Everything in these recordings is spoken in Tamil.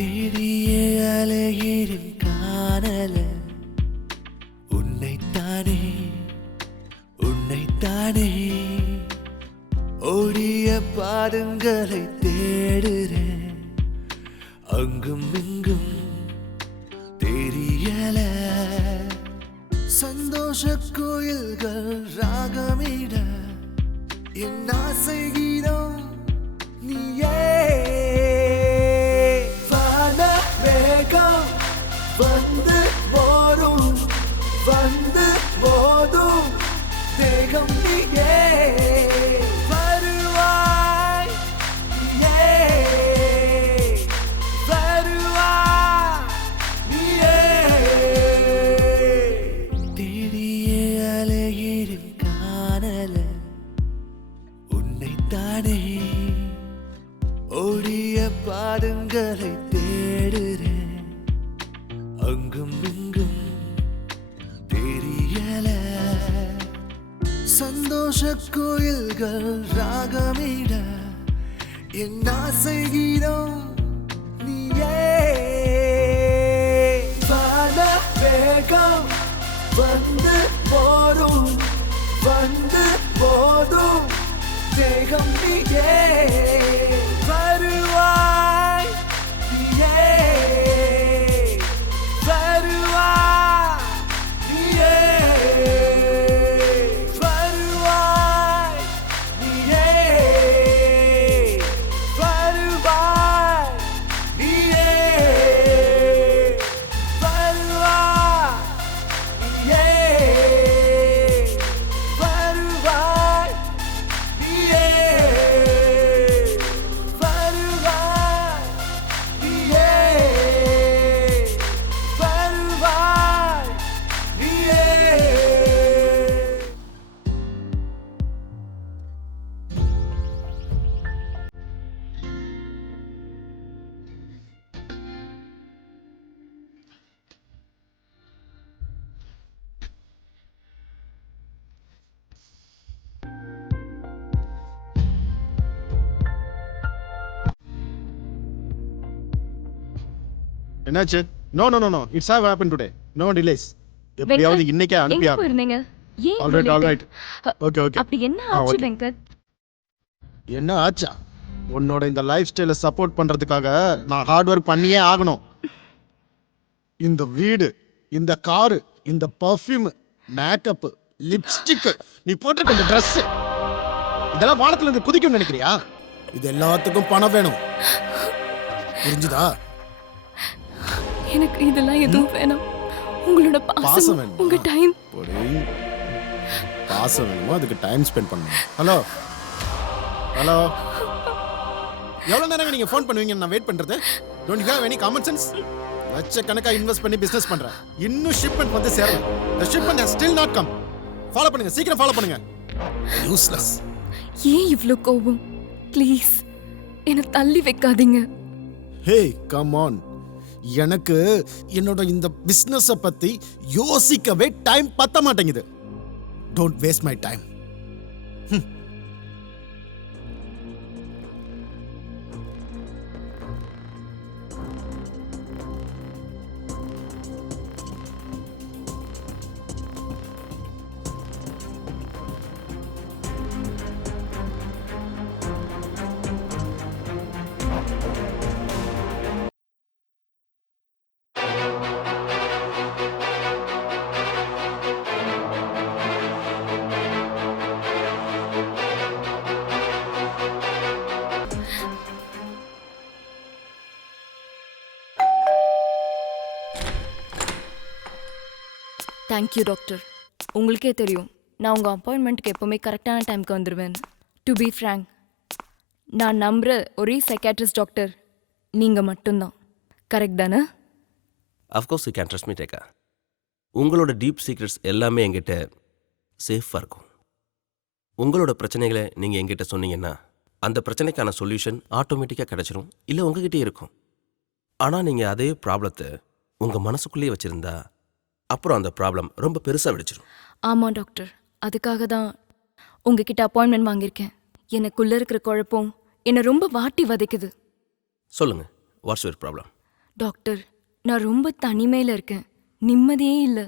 தேடிய அலையிடும் காணல உன்னைத்தானே உன்னைத்தானே ஓடிய பாதங்களை தேடுறேன் அங்கும் இங்கும் தெரியல சந்தோஷ கோயில்கள் ராகமிட என் ஆசை கீதம் நீயே வான மேகம் வந்து போதும் தேகம் நீயே வருவாய் நீயே வருவாய் நீயே தேடிய அலையிடும் காணல உன்னைத்தானே ஓடிய பாதங்களை தேடுறேன் அங்கும் இங்கும் தெரியல சந்தோஷ கோயில்கள் ராகமிட என் ஆசை கீதம் நீயே வான வேகம் வந்து போதும் தேகம் நீயே வருவாய் நீயே வருவாய் நீயே வருவாய் நீயே வருவாய் நீயே வருவாய் நீயே வருவாய் நீயே வருவாய் நீயே வருவாய் நீயே. என்னாச்சு? No no no no it's have happen today. No delays. எப்படியாவது இன்னைக்கே அனுப்பியா. எங்க போயிருந்தீங்க? ஏன் ஆல்ரைட். Okay okay. அப்படி என்ன ஆச்சு வெங்கட்? என்ன ஆச்சா? உன்னோட இந்த லைஃப் ஸ்டைலை சப்போர்ட் பண்றதுக்காக நான் ஹார்ட் ஒர்க் பண்ணியே ஆகணும். இந்த வீடு, இந்த காரு, இந்த பர்ஃப்யூம், மேக்கப், லிப்ஸ்டிக், நீ போட்டிருக்க இந்த Dress இதெல்லாம் வானத்துல இருந்து குதிக்கும் நினைக்கிறியா? இது எல்லாத்துக்கும் பணம் வேணும். புரிஞ்சுதா? எனக்கு இதெல்லாம் எதுவும் வேணாம். உங்களோட பாசம் வேணும். உங்க டைம். பாசம் வேணுமோ அதுக்கு டைம் ஸ்பெண்ட் பண்ணணும். ஹலோ ஹலோ, எவ்வளோ நேரம் நீங்க ஃபோன் பண்ணுவீங்க நான் வெயிட் பண்றது? Don't you have any common sense? லட்சக்கணக்காக இன்வெஸ்ட் பண்ணி பிசினஸ் பண்றேன். இன்னும் ஷிப்மெண்ட் வந்து சேரல. the shipment has still not come. Follow பண்ணுங்க, சீக்கிரம் ஃபாலோ பண்ணுங்க. யூஸ்லெஸ். ஏன் இவ்ளோ கோவம்? ப்ளீஸ் என்ன தள்ளி வைக்காதீங்க. ஹே கம் ஆன். எனக்கு என்னோட இந்த பிசினஸை பத்தி யோசிக்கவே டைம் பத்த மாட்டேங்குது. Don't waste my time. Thank you doctor. உங்களுக்கே தெரியும் நான் உங்கள் அப்பாயின்மெண்ட்டுக்கு எப்போவுமே கரெக்டான டைமுக்கு வந்துடுவேன். டு பி ஃப்ரேங்க், நான் நம்புகிற ஒரே சைக்காட்ரிஸ்ட் டாக்டர் நீங்கள் மட்டும்தான். கரெக்ட் தானே? Of course you can trust me டேக்கா. உங்களோட டீப் சீக்ரெட்ஸ் எல்லாமே என்கிட்ட சேஃபாக இருக்கும். உங்களோட பிரச்சனைகளை நீங்கள் என்கிட்ட சொன்னீங்கன்னா அந்த பிரச்சனைக்கான சொல்யூஷன் ஆட்டோமேட்டிக்காக கிடச்சிரும், இல்லை உங்ககிட்டே இருக்கும். ஆனால் நீங்கள் அதே ப்ராப்ளத்தை உங்கள் மனசுக்குள்ளேயே வச்சுருந்தா அப்புறம் அந்த ப்ராப்ளம் ரொம்ப பெருசாக வெடிச்சிடும். ஆமாம் டாக்டர், அதுக்காக தான் உங்ககிட்ட அப்பாயின்மெண்ட் வாங்கியிருக்கேன். எனக்குள்ளே இருக்கிற குழப்பம் என்னை ரொம்ப வாட்டி வதைக்குது. சொல்லுங்கள், வாட்ஸ் யுவர் ப்ராப்ளம்? டாக்டர், நான் ரொம்ப தனிமையில இருக்கேன். நிம்மதியே இல்ல.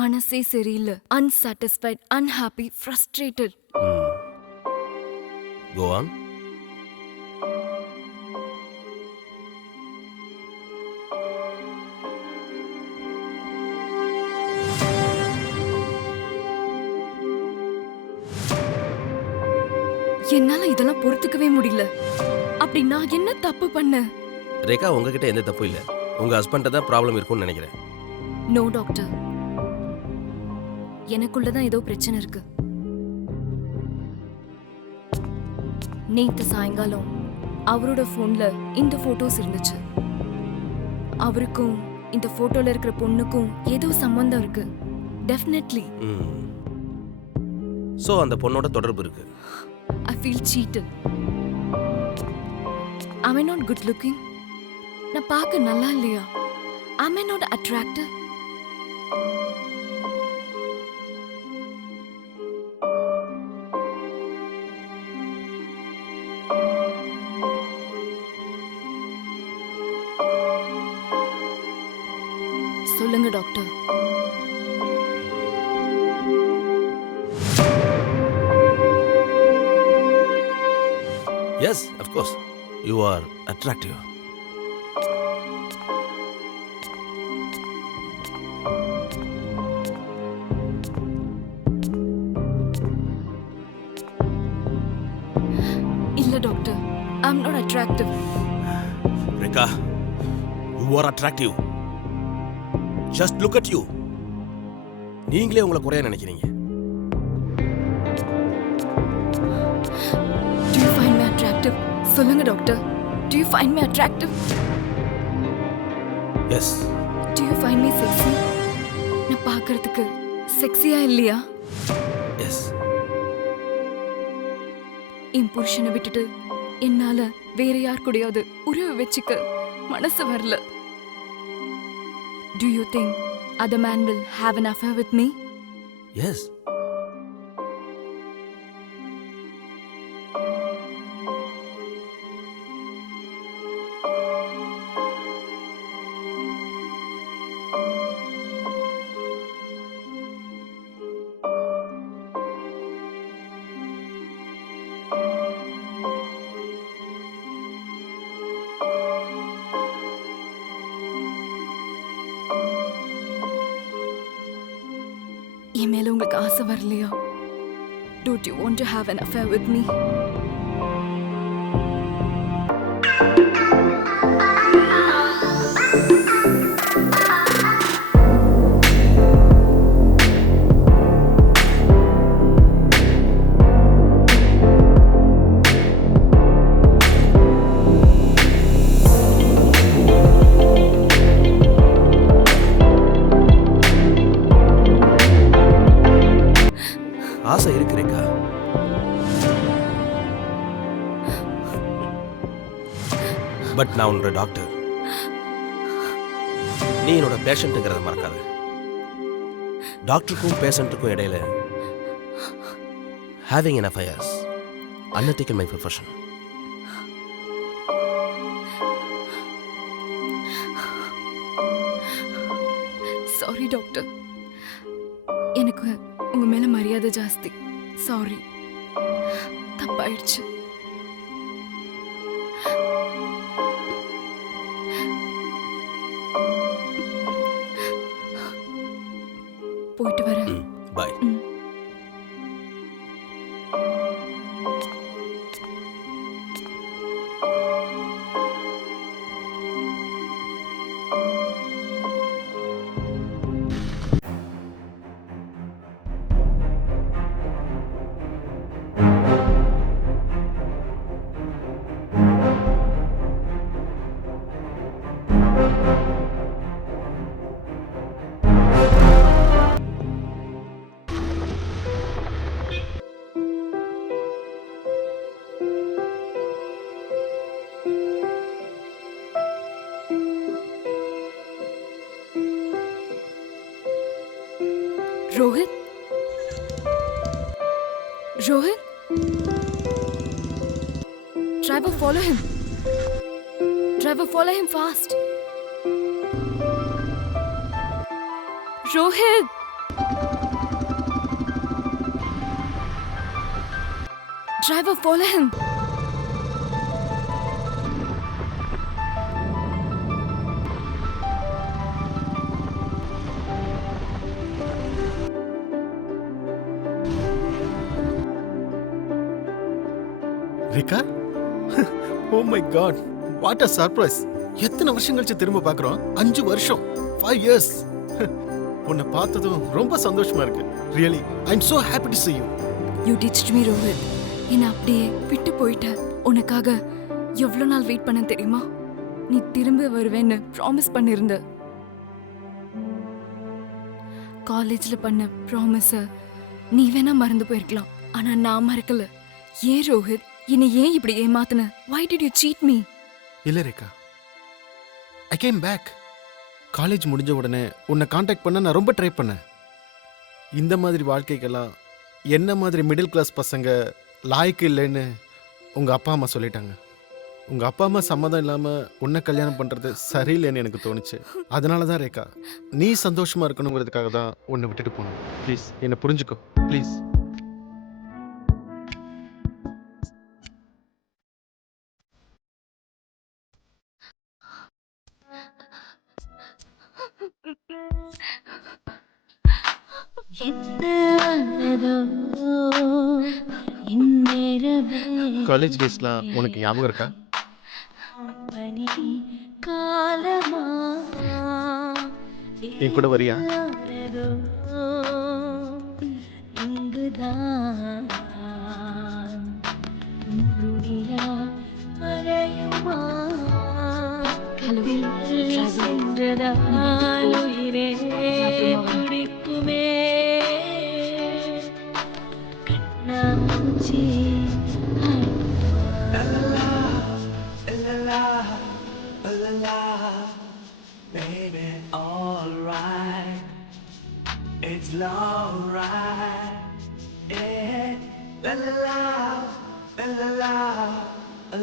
மனசே சரியில்லை. Unsatisfied, unhappy, frustrated. Go on. என்னால இதெல்லாம் பொறுத்துக்கவே முடியல. அப்படி நான் என்ன தப்பு பண்ணேன்? ரேகா, உங்ககிட்ட எந்த தப்பும் இல்லை. உங்க ஹஸ்பண்ட தான் ப்ராப்ளம் இருக்கும்னு நினைக்கிறேன். நோ டாக்டர், எனக்குள்ளதான் ஏதோ பிரச்சனை இருக்கு. நேத்து சாயங்காலம் அவரோட போன்ல இந்த போட்டோஸ் இருந்துச்சு. அவருக்கும் இந்த போட்டோல இருக்கிற பொண்ணுக்கும் ஏதோ சம்பந்தம் இருக்கு. டெஃபினெட்லி. சோ அந்த பொண்ணோட தொடர்பு இருக்கு. I feel cheated. Am I not good looking? நான் பார்க்க நல்லா இல்லையா? Am I not attractive? சொல்லுங்க doctor. Yes, of course. You are attractive. இல்ல doctor, I am not attractive. Rika, you are attractive. Just look at you. நீங்களே உங்களை குறைய நினைக்கிறீங்க. Do you find me attractive? சொல்லுங்க doctor. Do you find me attractive? Yes. Do you find me sexy? நான் பார்க்கிறதுக்கு செக்ஸியா இல்லையா? Yes. என் புருஷனை விட்டுட்டு என்னால வேற யார் கூடயாவது உறவு வச்சுக்க மனசு வரல. Do you think other man will have an affair with me? Yes. என் மேல உங்களுக்கு ஆசை வரலையா? Don't you want to have an affair with me? ஆசை இருக்கு ரேகா. பட் நான் உன்னோட டாக்டர். நீ என்னோட பேஷண்ட்டுங்கிறத மறக்காத. டாக்டருக்கும் பேஷண்ட்டுக்கும் இடையில having an affairs unethical my profession. Sorry doctor, எனக்கு உங்க மேல மரியாதை ஜாஸ்தி. சாரி, தப்பாயிடுச்சு. போயிட்டு வரேன். Bye. Rohit? Rohit? Driver, follow him. Driver, follow him fast. Rohit driver, follow him. Rekha, oh my God, what a surprise. எத்தனை வருஷம் கழிச்சு திரும்ப பார்க்குறோம்? 5 வருஷம், 5 இயர்ஸ். உன்னை பார்த்ததும் ரொம்ப சந்தோஷமா இருக்கு. Really I am so happy to see you. You ditched me, Rohit. என்னை அப்படியே விட்டு போயிட்ட. உனக்காக எவ்வளோ நாள் வெயிட் பண்ண தெரியுமா? நீ திரும்ப வருவேன்னு ப்ராமிஸ் பண்ணியிருந்த. காலேஜில் பண்ண ப்ராமிஸை நீ வேணா மறந்து போயிருக்கலாம், ஆனா நான் மறக்கல. ஏன் ரோஹித், என்னை ஏன் இப்படி ஏமாத்தின? Why did you cheat me? இல்ல Rekha, I came back. College முடிஞ்ச உடனே உன்னை காண்டாக்ட் பண்ண நான் ரொம்ப ட்ரை பண்ணேன். இந்த மாதிரி வாழ்க்கைக்கெல்லாம் என்ன மாதிரி மிடில் கிளாஸ் பசங்க லாய்க்கு இல்லைன்னு உங்கள் அப்பா அம்மா சொல்லிட்டாங்க. உங்கள் அப்பா அம்மா சம்மதம் இல்லாமல் உன்னை கல்யாணம் பண்ணுறது சரியில்லைன்னு எனக்கு தோணுச்சு. அதனால தான் ரேகா, நீ சந்தோஷமாக இருக்கணுங்கிறதுக்காக தான் உன்னை விட்டுட்டு போனேன். ப்ளீஸ் என்னை புரிஞ்சுக்கோ, ப்ளீஸ். காலேஜ் டேஸ்லாம் உனக்கு ஞாபகம் இருக்கா? என் கூட வரியா? Baby, alright. It's alright. Yeah. La la la, la la la,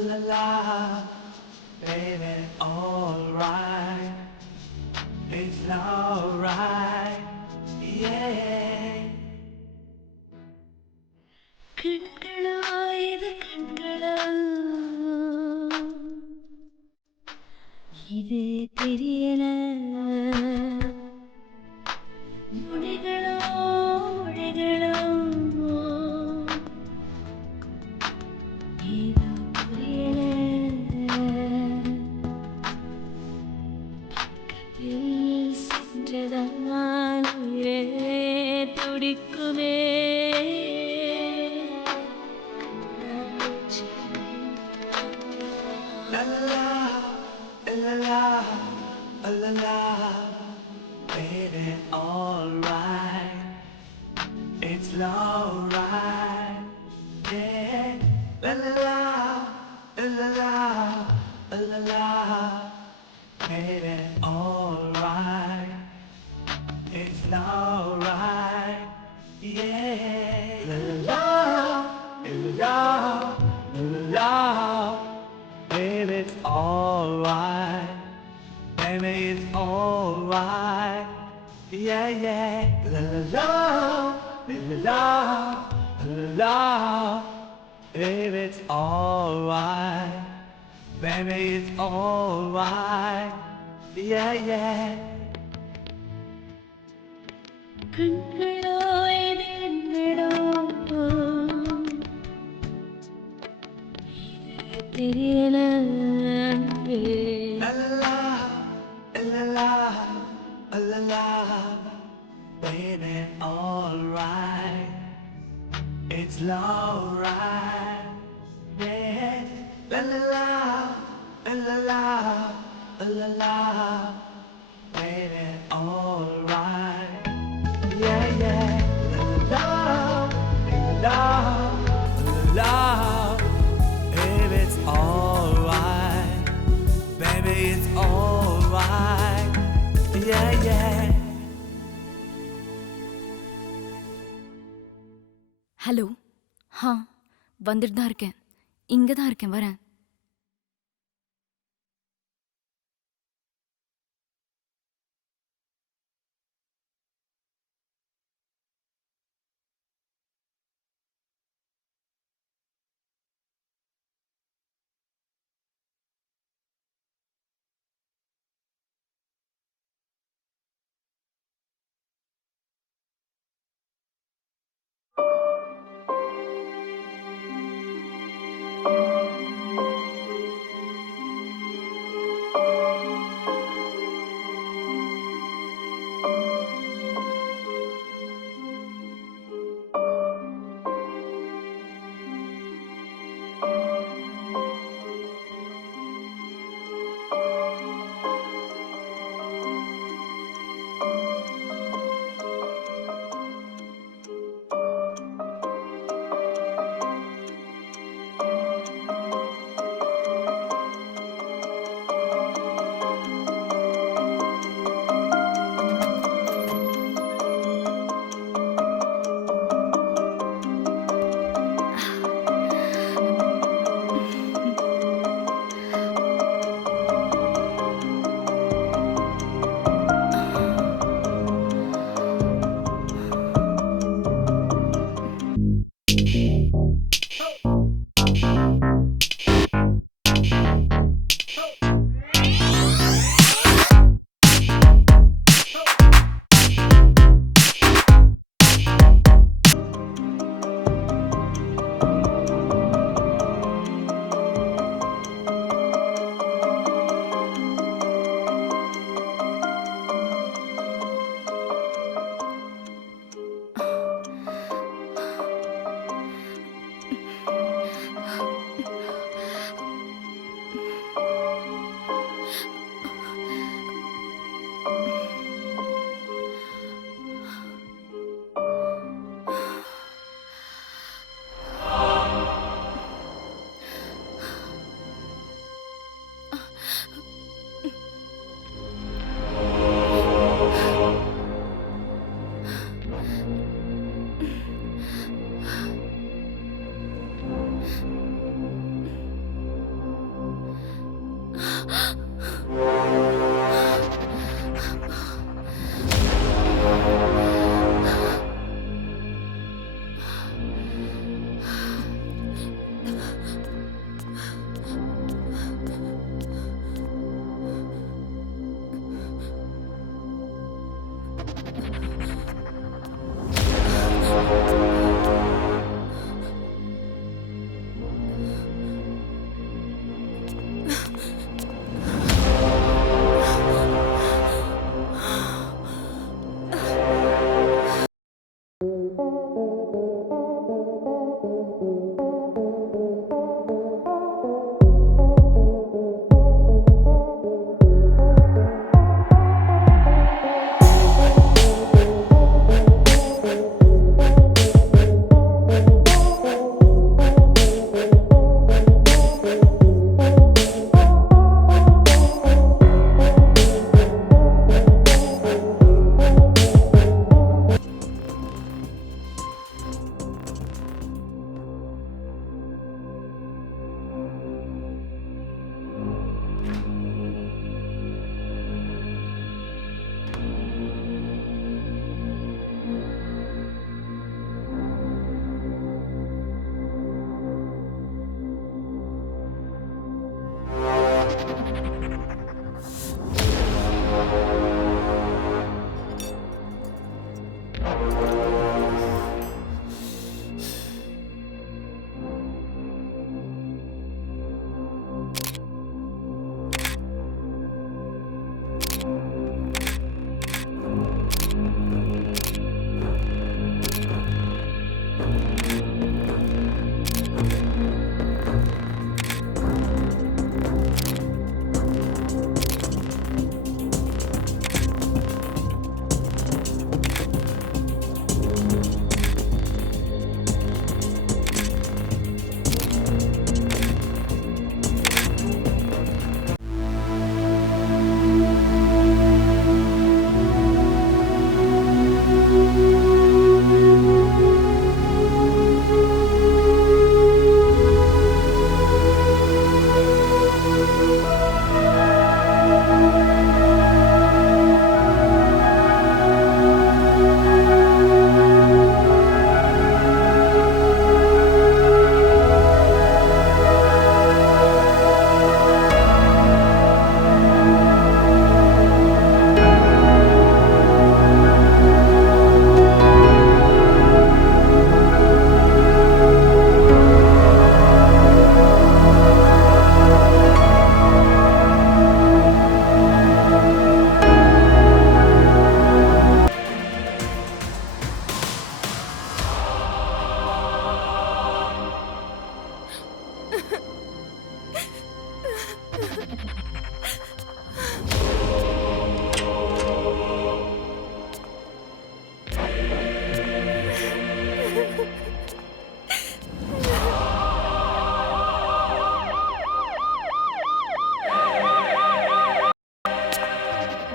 la la. Baby, alright. It's alright. Yeah. கண்களோ இது கண்களோ, இது தெரியல. மொழிகளோ மொழிகளோ, இது புரியல. பக்கத்தில் சென்றதால் உயிரே துடிக்குமே. La la la, la la la, la baby, alright. It's alright. Yeah. La la la, la la la, baby, alright. It's alright. Yeah. La la la, la la, baby, it's alright. Baby, it's alright. Yeah, yeah. La la la, la la, baby, it's alright. Baby, it's alright. Yeah, yeah. கண்களோ இது என்னடோ, இது தெரியல. La la la, la la, baby, alright. It's alright. Yeah. La la la, la la, baby, alright. Yeah, yeah. La la la, baby, it's alright. Baby, it's alright. Yeah, yeah. Hello, வந்துட்டு தான் இருக்கேன். இங்கே தான் இருக்கேன், வரேன்.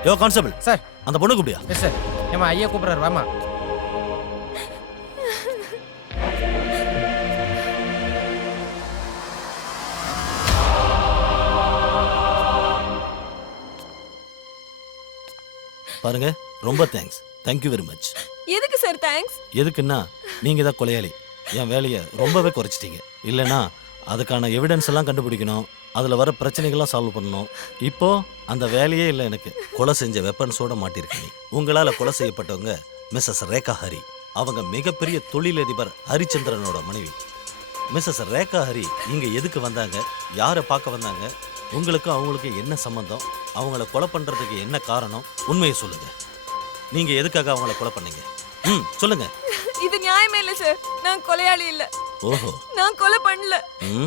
யோ கான்ஸ்டபிள் சார். அந்த பொண்ணு கூப்பிடியா? Yes sir. ஏமா ஐயா கூப்பிடுறாரு, வாமா. பாருங்க, ரொம்ப தேங்க்ஸ். Thank you very much. எதுக்கு சார் தேங்க்ஸ்? எதுக்குன்னா நீங்க தான் கொலையாளி. என் வேலையை ரொம்பவே குறைச்சிட்டீங்க. இல்லைன்னா அதுக்கான எவிடன்ஸ் எல்லாம் கண்டுபிடிக்கணும், அதில் வர பிரச்சனைகள்லாம் சால்வ் பண்ணணும். இப்போ அந்த வேலையே இல்லை எனக்கு. கொலை செஞ்ச வெப்பன்ஸோட மாட்டிருக்கீங்க. உங்களால் கொலை செய்யப்பட்டவங்க மிஸ்ஸஸ் ரேகா ஹரி. அவங்க மிகப்பெரிய தொழிலதிபர் ஹரிச்சந்திரனோட மனைவி. மிஸ்ஸஸ் ரேகா ஹரி இங்கே எதுக்கு வந்தாங்க, யாரை பார்க்க வந்தாங்க, உங்களுக்கு அவங்களுக்கு என்ன சம்மந்தம், அவங்கள கொலை பண்ணுறதுக்கு என்ன காரணம், உண்மையை சொல்லுங்க. நீங்கள் எதுக்காக அவங்கள கொலை பண்ணீங்க? சொல்லுங்க. இது நியாயமே இல்ல சார். நான் கொலையாளி இல்ல. ஓஹோ. நான் கொலை பண்ணல.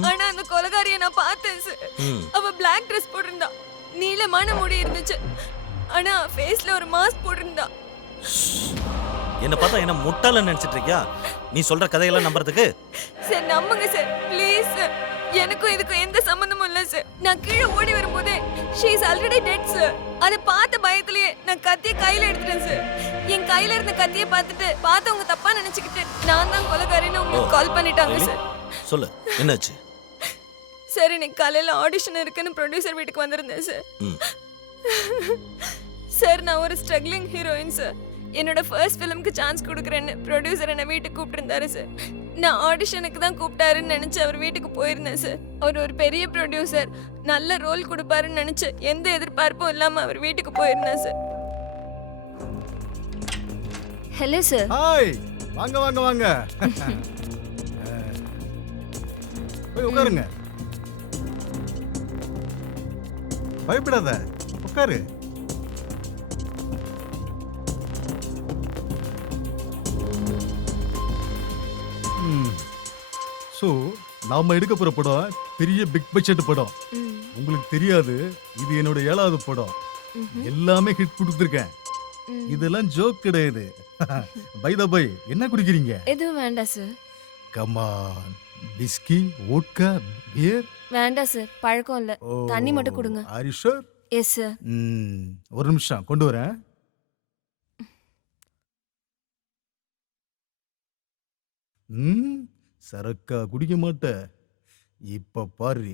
ஆனா அந்த கொலைகாரியை நான் பார்த்தேன் சார். அவ பிளாக் ட்ரெஸ் போட்டிருந்தா, நீலமான முடி இருந்துச்சு. ஆனா ஃபேஸ்ல ஒரு மாஸ்க் போட்டிருந்தா. என்ன பார்த்தா என்ன முட்டாளன்னு நினைச்சிட்டு இருக்கியா? நீ சொல்ற கதையெல்லாம் நம்புறதுக்கு? சார் நம்புங்க சார், ப்ளீஸ் சார். எனக்கும் இதுக்கும் எந்த சம்பந்தமும் இல்ல சார். நான் கீழே ஓடி வரும்போதே she is already dead sir. அதை பார்த்த பயத்திலேயே நான் கத்தியை கையில எடுத்துட்டேன் சார். என் கையில இருந்த கத்தியை பார்த்துட்டு பார்த்தவங்க தப்பா நினைச்சுக்கிட்டு நான் தான் கொலைகாரின்னு உங்களுக்கு கால் பண்ணிட்டாங்க சார். சொல்லு, என்னாச்சு? சார் இன்னைக்கு காலையில ஆடிஷன் இருக்குன்னு ப்ரொடியூசர் வீட்டுக்கு வந்திருந்தேன் சார். சார் நான் ஒரு ஸ்ட்ரகிளிங் ஹீரோயின் சார். என்னோட ஃபர்ஸ்ட் ஃபிலிம்க்கு சான்ஸ் கொடுக்குறேன்னு ப்ரொடியூசர் என்னை வீட்டுக்கு கூப்பிட்டுருந்தாரு சார். நான் ஆடிஷனுக்கு தான் கூப்பிட்டாருன்னு நினச்சி அவர் வீட்டுக்கு போயிருந்தேன் சார். அவர் ஒரு பெரிய ப்ரொடியூசர், நல்ல ரோல் கொடுப்பாருன்னு நினச்சி எந்த எதிர்பார்ப்பும் இல்லாமல் அவர் வீட்டுக்கு போயிருந்தேன் சார். Hello sir. ஹாய், வாங்க வாங்க வாங்க. போய் உட்காருங்க. பயப்படாத, உட்காரு. ஸோ நாம எடுக்க போற படம் பெரிய பிக் பட்ஜெட் படம். உங்களுக்கு தெரியாது, இது என்னோட 7வது படம். எல்லாமே ஹிட் கொடுத்துருக்கேன். இதெல்லாம் ஜோக் கிடையாது. பை த பை, என்ன குடிக்கிறீங்க? எதுவும் வேண்டாம் sir. Come on, whisky, vodka, beer? வேண்டாம் சார், பழக்கம் இல்லை. தண்ணி மட்டும் கொடுங்க. Are you sure? Yes sir. ஒரு நிமிஷம் கொண்டு வரேன். சரக்கா குடிக்க மாட்ட? இப்ப பாரு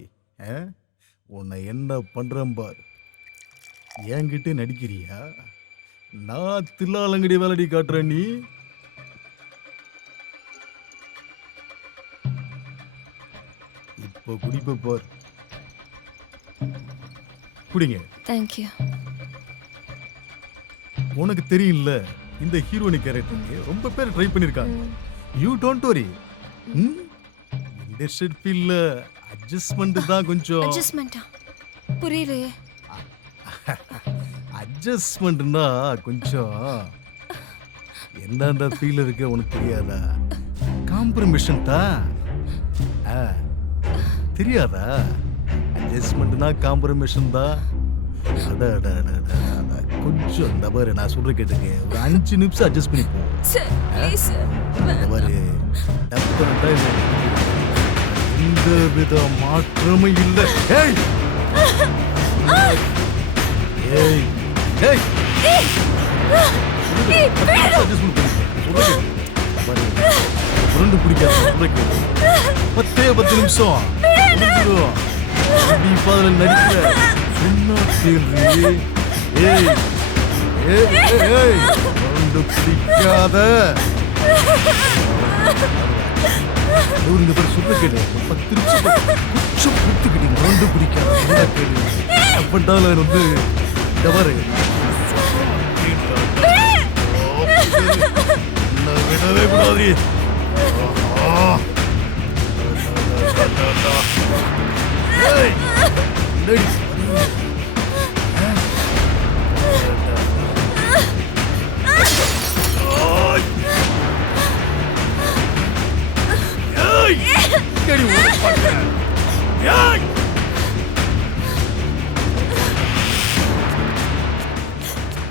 உன்னை என்ன பண்றேன் பார். என்கிட்ட நடிக்கிறியா? நான் தில்லாலங்கடி வேலடி காட்டுறேன். நீ இப்ப குடிப்ப பார். குடிங்க. தேங்க்யூ. உனக்கு தெரியல இந்த ஹீரோனி கேரக்டருக்கு ரொம்ப பேர் ட்ரை பண்ணிருக்காங்க. You don't worry. இந்த ஷெட் ஃபீல்ல அட்ஜஸ்ட்மெண்ட் தான் கொஞ்சம். அட்ஜஸ்ட்மெண்டா? புரியலையே. அட்ஜஸ்ட்மெண்ட்னா கொஞ்சம் என்னென்ன ஃபீல் இருக்கு உனக்கு தெரியாதா? காம்ப்ரமைஷன் தான். தெரியாதா? அட்ஜஸ்ட்மெண்ட்னா காம்ப்ரமைஷன் தான். கொஞ்சம் இந்த பாரு நான் சொல்ற கேட்டுங்க, ஒரு 5 நிமிஷம் அட்ஜஸ்ட் பண்ணிப்போம். இந்த பாரு எந்த வித மாற்றமும் இல்லை. ஏய் ஏய் ஏய் உருண்டு பிடிக்காத 10 நிமிஷம் நடிக்கிற சொன்னா கேள்வி. ஏய் ஏய் உருண்டு பிடிக்காத இந்த பேர் சொல்ல கேளு. 10 நிமிஷம் கொஞ்சம் கொடுத்துக்கிட்டீங்க. உருண்டு பிடிக்காத கேள்வி அப்பட்டாலும் வந்து இந்த பாரு விடவே கூடாது.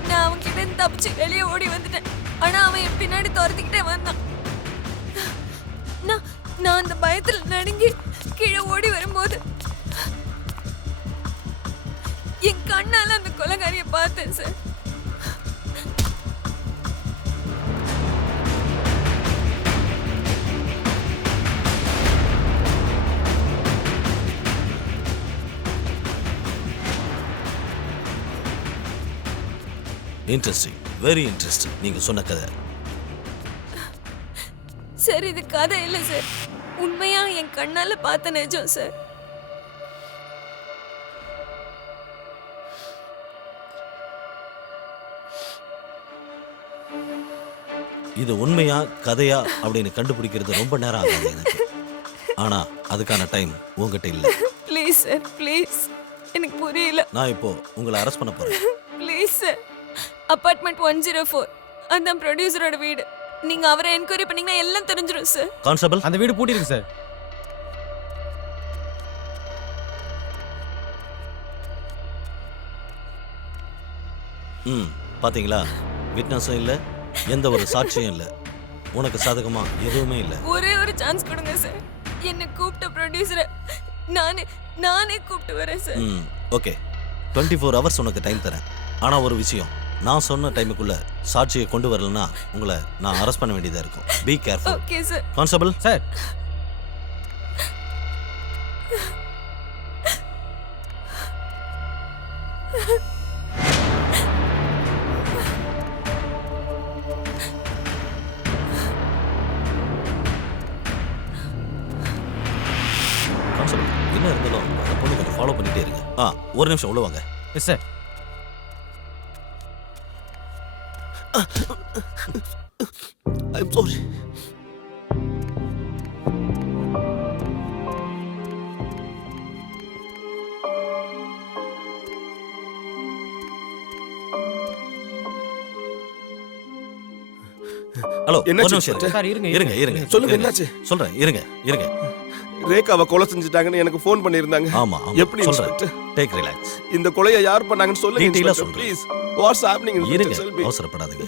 நான் அவன்கிட்ட இருந்து தப்பிச்சு வெளியே ஓடி வந்துட்டேன். ஆனா அவன் என் பின்னாடி துரத்திக்கிட்டே வந்தான். நான் அந்த பயத்துல நடுங்கி கீழே ஓடி வரும்போது என் கண்ணால அந்த கொலைகாரியை பார்த்தேன் சார். இன்ட்ரெஸ்டிங், வெரி இன்ட்ரெஸ்டிங் நீங்க சொன்ன கதை. சார் இது கதை இல்லை சார், உண்மையா என் கண்ணால பார்த்த நிஜம் சார். இது உண்மையா கதையா அப்படின்னு கண்டுபிடிக்கிறது ரொம்ப நேரம் ஆகாது எனக்கு. ஆனா அதுக்கான டைம் உங்ககிட்ட இல்ல. ப்ளீஸ் சார் ப்ளீஸ், எனக்கு புரியல. நான் இப்போ உங்களை அரெஸ்ட் பண்ண போறேன். Please sir. அபார்ட்மெண்ட் 104 அந்த ப்ரொடியூசரோட வீடு. நீங்க அவரை என்கொயரி பண்ணீங்கன்னா எல்லாம் தெரிஞ்சிடும் சார். கான்ஸ்டபிள், அந்த வீடு பூட்டி இருக்கு சார். பாத்தீங்களா, விட்னஸும் இல்ல, எந்த ஒரு சாட்சியும் இல்ல, உனக்கு சாதகமா எதுவுமே இல்ல. ஒரே ஒரு சான்ஸ் கொடுங்க சார். என்ன கூப்பிட்ட ப்ரொடியூசரை நானே கூப்பிட்டு வரேன் சார். ஓகே, 24 ஹவர்ஸ் உனக்கு டைம் தரேன். ஆனா ஒரு விஷயம், நான் சொன்ன டைமுக்குள்ள சாட்சியை கொண்டு வரலன்னா உங்களை நான் அரெஸ்ட் பண்ண வேண்டியதா இருக்கும். Be careful. Okay sir. Constable sir, constable, என்ன இருந்தாலும் அந்த பொண்ணு கொஞ்சம் ஃபாலோ பண்ணிட்டே இருங்க. ஒரு நிமிஷம் உள்ள வாங்க. Yes sir. I'm sorry. Hello, என்னாச்சு ஒரு நிமிஷம் சார், இருங்க, இருங்க இருங்க சொல்லுங்க, இருங்க. என்னாச்சு? சொல்றேன், இருங்க இருங்க. ரேகாவை கொலை செஞ்சுட்டாங்கன்னு எனக்கு ஃபோன் பண்ணியிருந்தாங்க. ஆமா ஆமா, எப்படி சொல்றேன். இன்ஸ்பெக்டர்? Take relax. இந்த கொலையை யார் பண்ணாங்கன்னு சொல்லுங்க டீட்டெயிலா இன்ஸ்பெக்டர் சொல்றேன். ப்ளீஸ். வாட்ஸ் ஹேப்பனிங் இருங்க, இன்ஸ்பெக்டர்? செல்வி, அவசரப்படாதீங்க,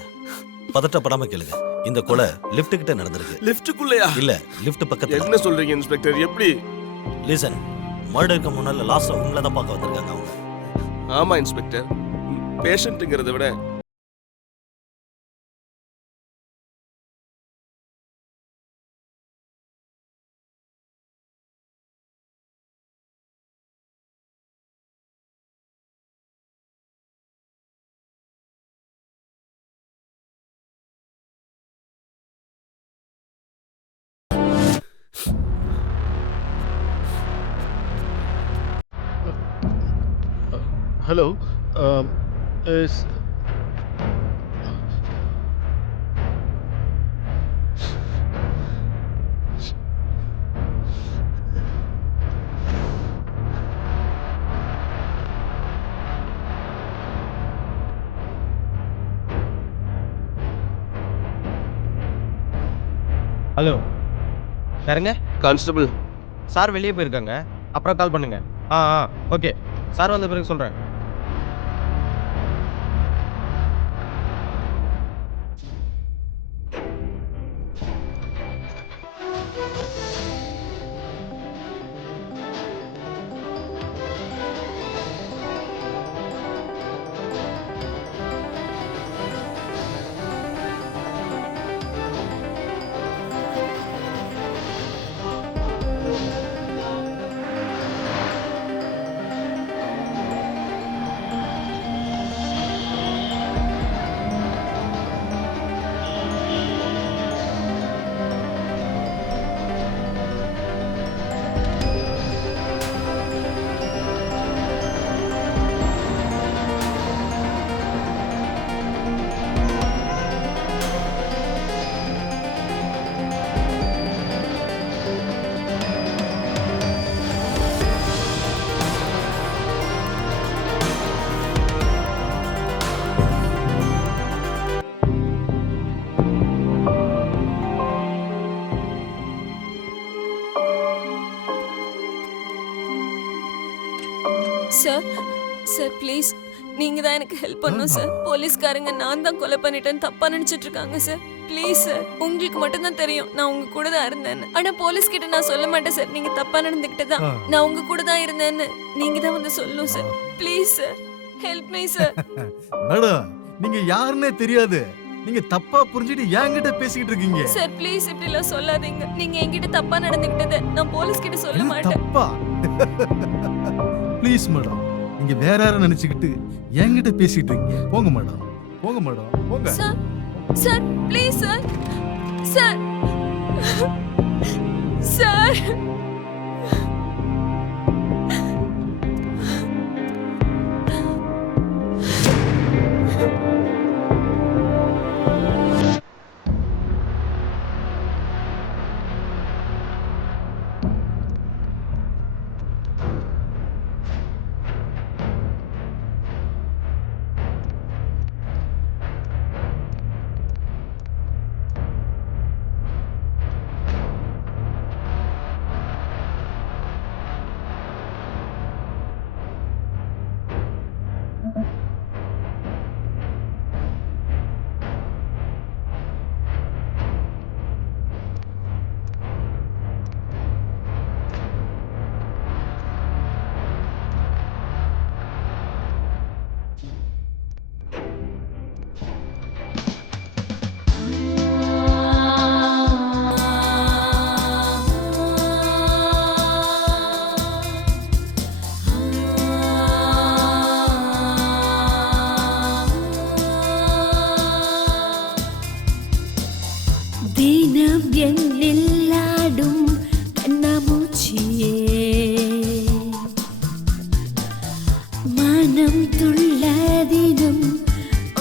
பதட்டப்படாம கேளுங்க. இந்த கொலை லிஃப்ட் கிட்ட நடந்திருக்கு. லிஃப்ட்டுக்குள்ளயா? இல்ல, லிஃப்ட் பக்கத்துல. என்ன சொல்றீங்க இன்ஸ்பெக்டர்? எப்படி? லிசன், மர்டருக்கு முன்னால லாஸ்ட் உங்களை தான் பார்க்க வந்திருக்காங்க அவங்க. ஆமா இன்ஸ்பெக்டர், பேஷண்ட்ங்கிறத விட Hello. Is ஹலோ யாருங்க? கான்ஸ்டபிள், சார் வெளியே போயிருக்காங்க, அப்புறம் கால் பண்ணுங்க. ஆ ஓகே, சார் வந்த பிறகு சொல்கிறேன். சார் சார் ப்ளீஸ் நீங்க தான் எனக்கு ஹெல்ப் பண்ணணும் சார். போலீஸ்காரங்க நான் தான் கொலை பண்ணிட்டேன்னு தப்பா நினைச்சிட்டு இருக்காங்க சார். ப்ளீஸ் சார், உங்களுக்கு மட்டும் தான் தெரியும் நான் உங்க கூட தான் இருந்தேன்னு. ஆனா போலீஸ் கிட்ட நான் சொல்ல மாட்டேன் சார். நீங்க தப்பா நடந்துக்கிட்டு தான் நான் உங்க கூட தான் இருந்தேன்னு நீங்க தான் வந்து சொல்லணும் sir. Please sir, help me sir. Madam, நீங்க யாருன்னே தெரியாது. நீங்க தப்பா புரிஞ்சுட்டு என்கிட்ட பேசிக்கிட்டு இருக்கீங்க. சார் ப்ளீஸ் இப்படி எல்லாம் சொல்லாதீங்க. நீங்க என்கிட்ட தப்பா நடந்துக்கிட்டத நான் போலீஸ் கிட்ட சொல்ல என்ன மாட்டேன். தப்பா? ப்ளீஸ் மேடம், நீங்க வேற யாரும் நினைச்சுக்கிட்டு என்கிட்ட பேசிட்டு இருக்கீங்க. போங்க மேடம், போங்க மேடம், போங்க. Sir sir please sir. Sir sir தினம் என்னில் ஆடும் கண்ணாமூச்சியே, மனம் துள்ள தினம்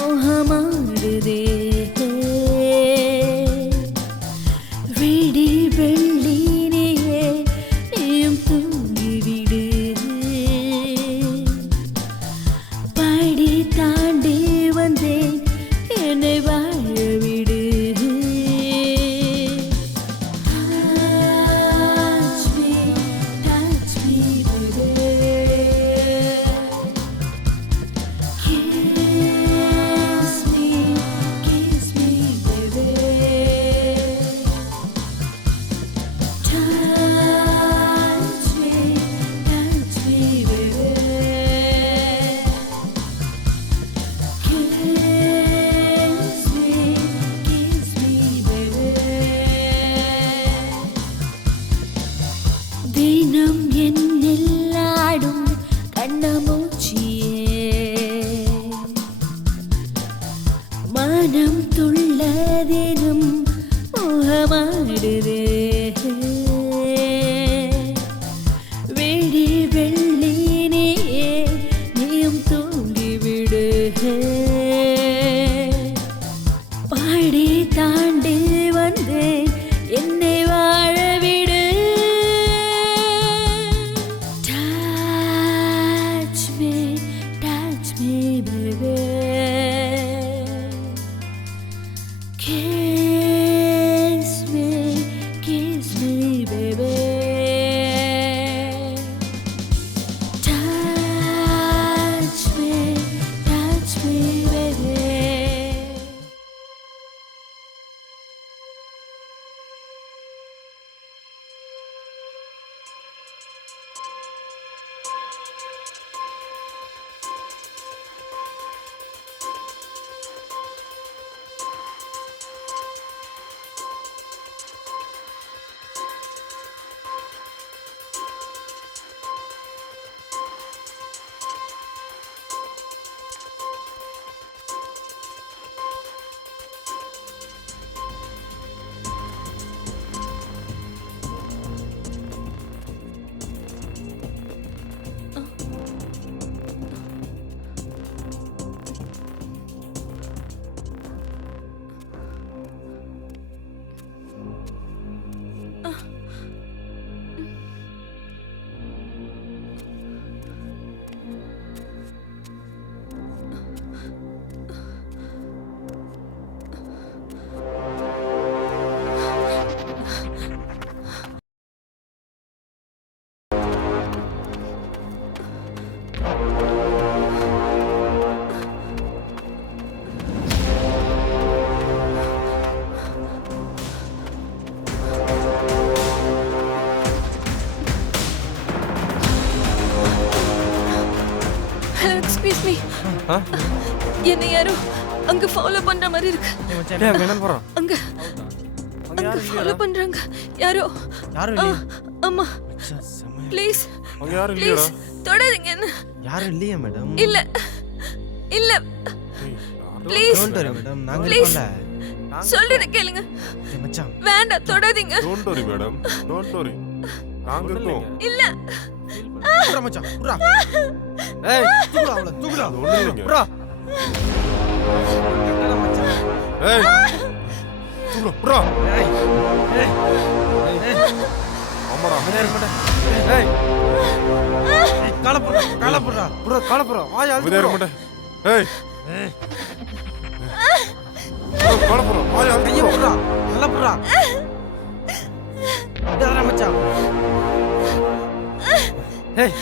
ஓஹமாடுதே. விடி வெள்ளினியே நீயும் தூங்கிவிடு, படி தாண்டி வந்தேன் என்னை வாழவிடு. தினம் என்னில் ஆடும் கண்ணாமூச்சியே, மனம் துள்ள தினம் மோகமாடுதே. விடி வெள்ளினியே நீயும் தூங்கிவிடு, பாடி தாண்டி வந்தேன் என்னை வாழவிடு. Touch me, baby. Kiss me, ஆ என்ன யாரோ அங்க ஃபாலோ பண்ற மாதிரி இருக்கு. டேய் அங்க என்ன போறோம்? அங்க அங்க யாரும் ஃபாலோ பண்றாங்க யாரோ. யாரும் ஆ, இல்லையா? ஆமா செமையா. ப்ளீஸ் அங்க யாரும் ப்ளீஸ் தொடாதீங்க என்ன. யாரும் இல்லையா மேடம்? இல்ல இல்ல ப்ளீஸ் டோன்ட் வரி மேடம், நாங்க ப்ளீஸ் இருக்கோம்ல. சொல்றத கேளுங்க. ஏய் மச்சான், வேண்டாம் தொடாதீங்க. Don't worry madam, don't worry. நாங்க இருக்கோம். இல்ல புறா மச்சான், புறா. ஏய் தூக்குடா அவள, தூக்குடா. அது ஒண்ணும் இல்லைங்க. புறா. என்னடா மச்சான்? ஏய் தூக்குடா, புறா. ஏய் ஏய் ஏய் ஆமாடா. அமைதியா இருக்க மாட்டேன். ஏய் ஏய் கால புறா, கால புறா. புறா கால புறா. வாய் அழுத்து அமைதியா இருக்க புறா. மாட்டேன். ஏய் ஏய் புறா, கால புறா. வாய் அழுத்து கைய புறா. புறா. நல்ல புறா. டேய் மச்சான். ஏய் ஏய்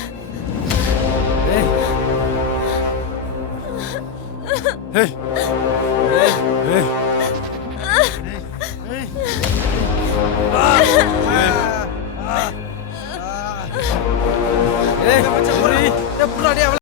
ஏய் ஏய் ஏய் மச்சான் புறா. ஏய் புறா டேய் அவள.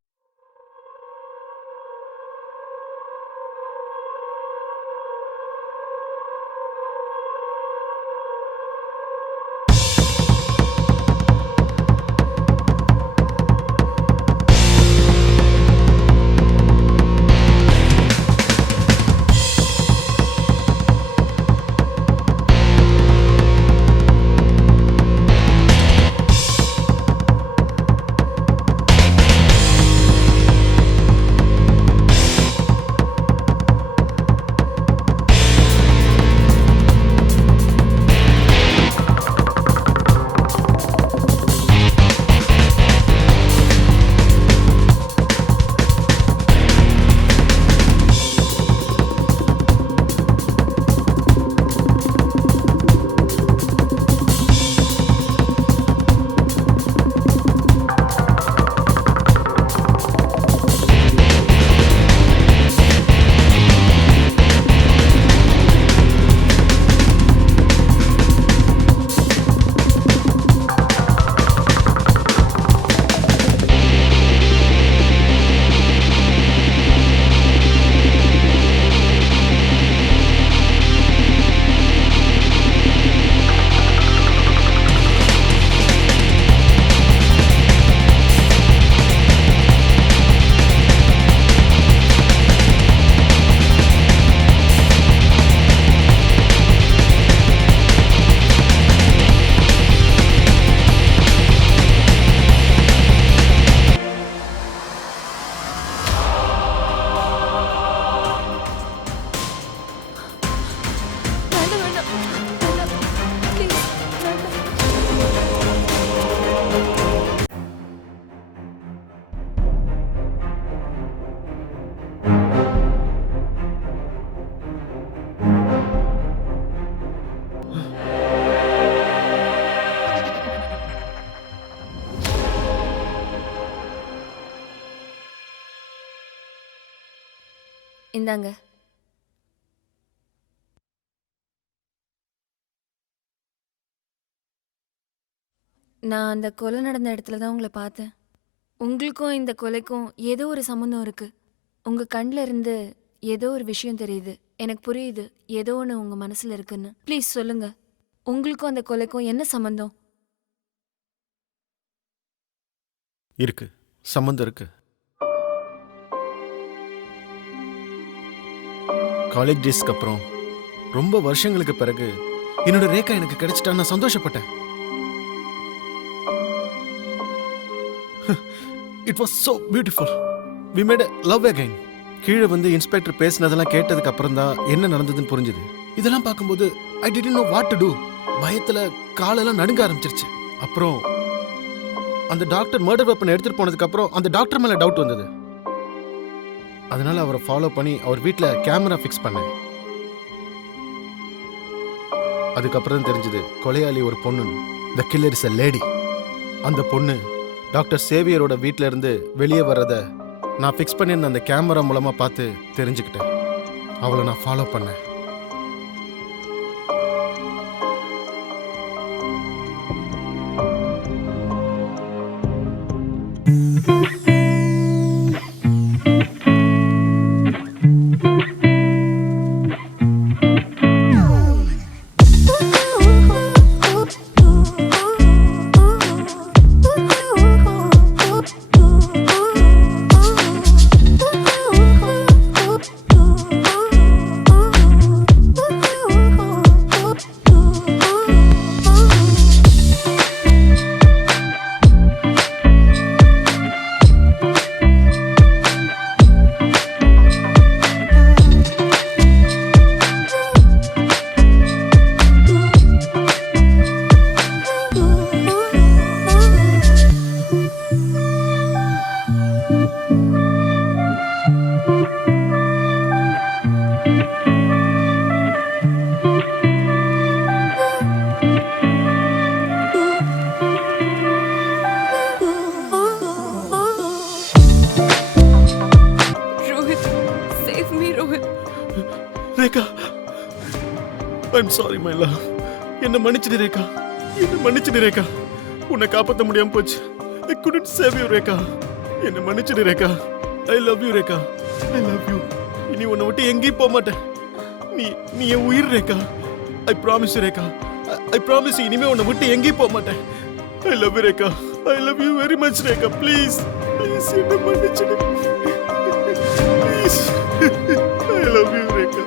இந்தாங்க. நான் அந்த கொலை நடந்த இடத்துல தான் உங்களை பார்த்தேன். உங்களுக்கும் இந்த கொலைக்கும் ஏதோ ஒரு சம்மந்தம் இருக்கு. உங்க கண்ணில் இருந்து ஏதோ ஒரு விஷயம் தெரியுது. எனக்கு புரியுது ஏதோ ஒன்று உங்க மனசுல இருக்குன்னு. ப்ளீஸ் சொல்லுங்க, உங்களுக்கும் அந்த கொலைக்கும் என்ன சம்மந்தம்? இருக்கு, சம்மந்தம் இருக்கு. காலேஜ் டேஸ்க்கு அப்புறம் ரொம்ப வருஷங்களுக்கு பிறகு என்னோட ரேகா எனக்கு கிடைச்சிட்டா நான் சந்தோஷப்பட்டேன். It was so beautiful. we made a love again. கீழே வந்து இன்ஸ்பெக்டர் பேசினதெல்லாம் கேட்டதுக்கு அப்புறம் தான் என்ன நடந்ததுன்னு புரிஞ்சுது. இதெல்லாம் பார்க்கும்போது I didn't know what to do. பயத்துல காலெல்லாம் நடுங்க ஆரம்பிச்சிருச்சு. அப்புறம் அந்த டாக்டர் மர்டர் வெப்பன் எடுத்துட்டு போனதுக்கு அப்புறம் அந்த டாக்டர் மேல டவுட் வந்தது. அதனால அவரை ஃபாலோ பண்ணி அவர் வீட்டில் கேமரா ஃபிக்ஸ் பண்ணேன். அதுக்கப்புறம் தான் தெரிஞ்சது கொலையாளி ஒரு பொண்ணு. The killer is a lady. அந்த பொண்ணு டாக்டர் சேவியரோட வீட்டில இருந்து வெளியே வர்றத நான் ஃபிக்ஸ் பண்ணியிருந்த அந்த கேமரா மூலமா பார்த்து தெரிஞ்சுக்கிட்டேன். அவளை நான் ஃபாலோ பண்ணேன். Rohit, save me Rohit. Rekha, I'm sorry my love. என்ன மன்னிச்சிடு ரேகா, என்ன மன்னிச்சிடு ரேகா. உன்னை காப்பாற்ற முடியாம போச்சு. I couldn't save you Rekha. என்ன மன்னிச்சிடு Rekha. I love you Rekha. I love you. இனி உன்னை விட்டு எங்கேயும் போக மாட்டேன். நீ என் உயிர் Rekha. I promise you Rekha. I promise you இனிமே உன்னை விட்டு எங்கேயும் போக மாட்டேன். I love you Rekha. I love you very much Rekha. Please, please என்ன மன்னிச்சிடு. Please. I love you Rekha.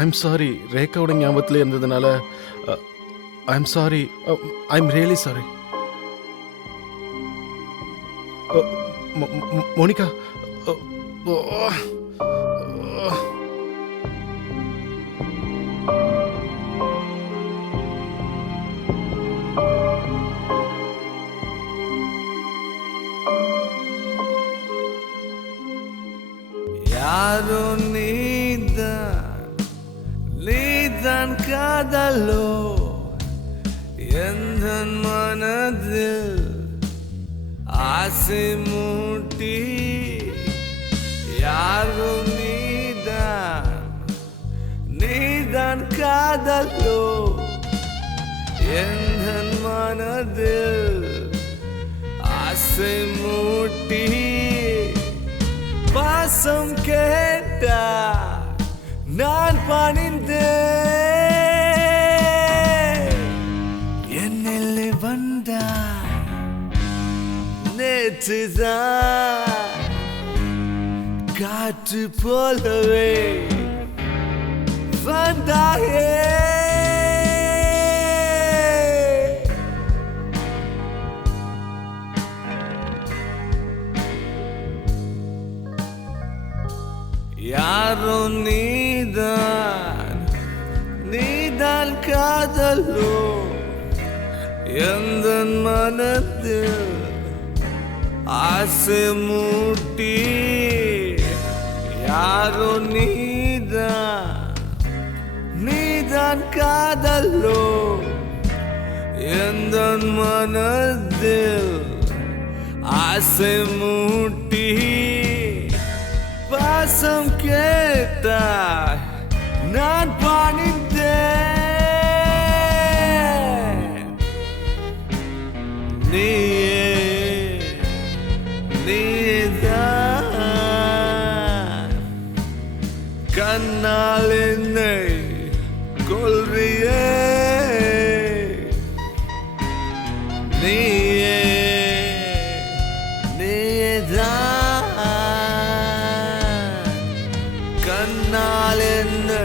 I'm sorry, ரேகாவோட ஞாபகத்தில் இருந்ததுனால I'm sorry. I'm really sorry. Monica, யாரோ நீதான் காதலோ எந்த மனதில் ஆசை மூட்டி. யாரோ நீதான் காதலோ எந்த மனதில் ஆசை மூட்டி. பாசம் கேட்டா நான் பணிந்தேன். என்னில் வந்தாய் நேற்றுதான் காற்று போலவே வந்தாயே. யாரோ நீதான் காதலோ எந்த மனதில் ஆசை மூட்டி. யாரோ நீதான் காதலோ எந்த மனதில் ஆசை மூட்டி. பாசம் கேட்டாய் நான் பணிந்தேன். நீதான் கண்ணால் என்னை கொல்றியே. நீதான் கண்ணால் என்னை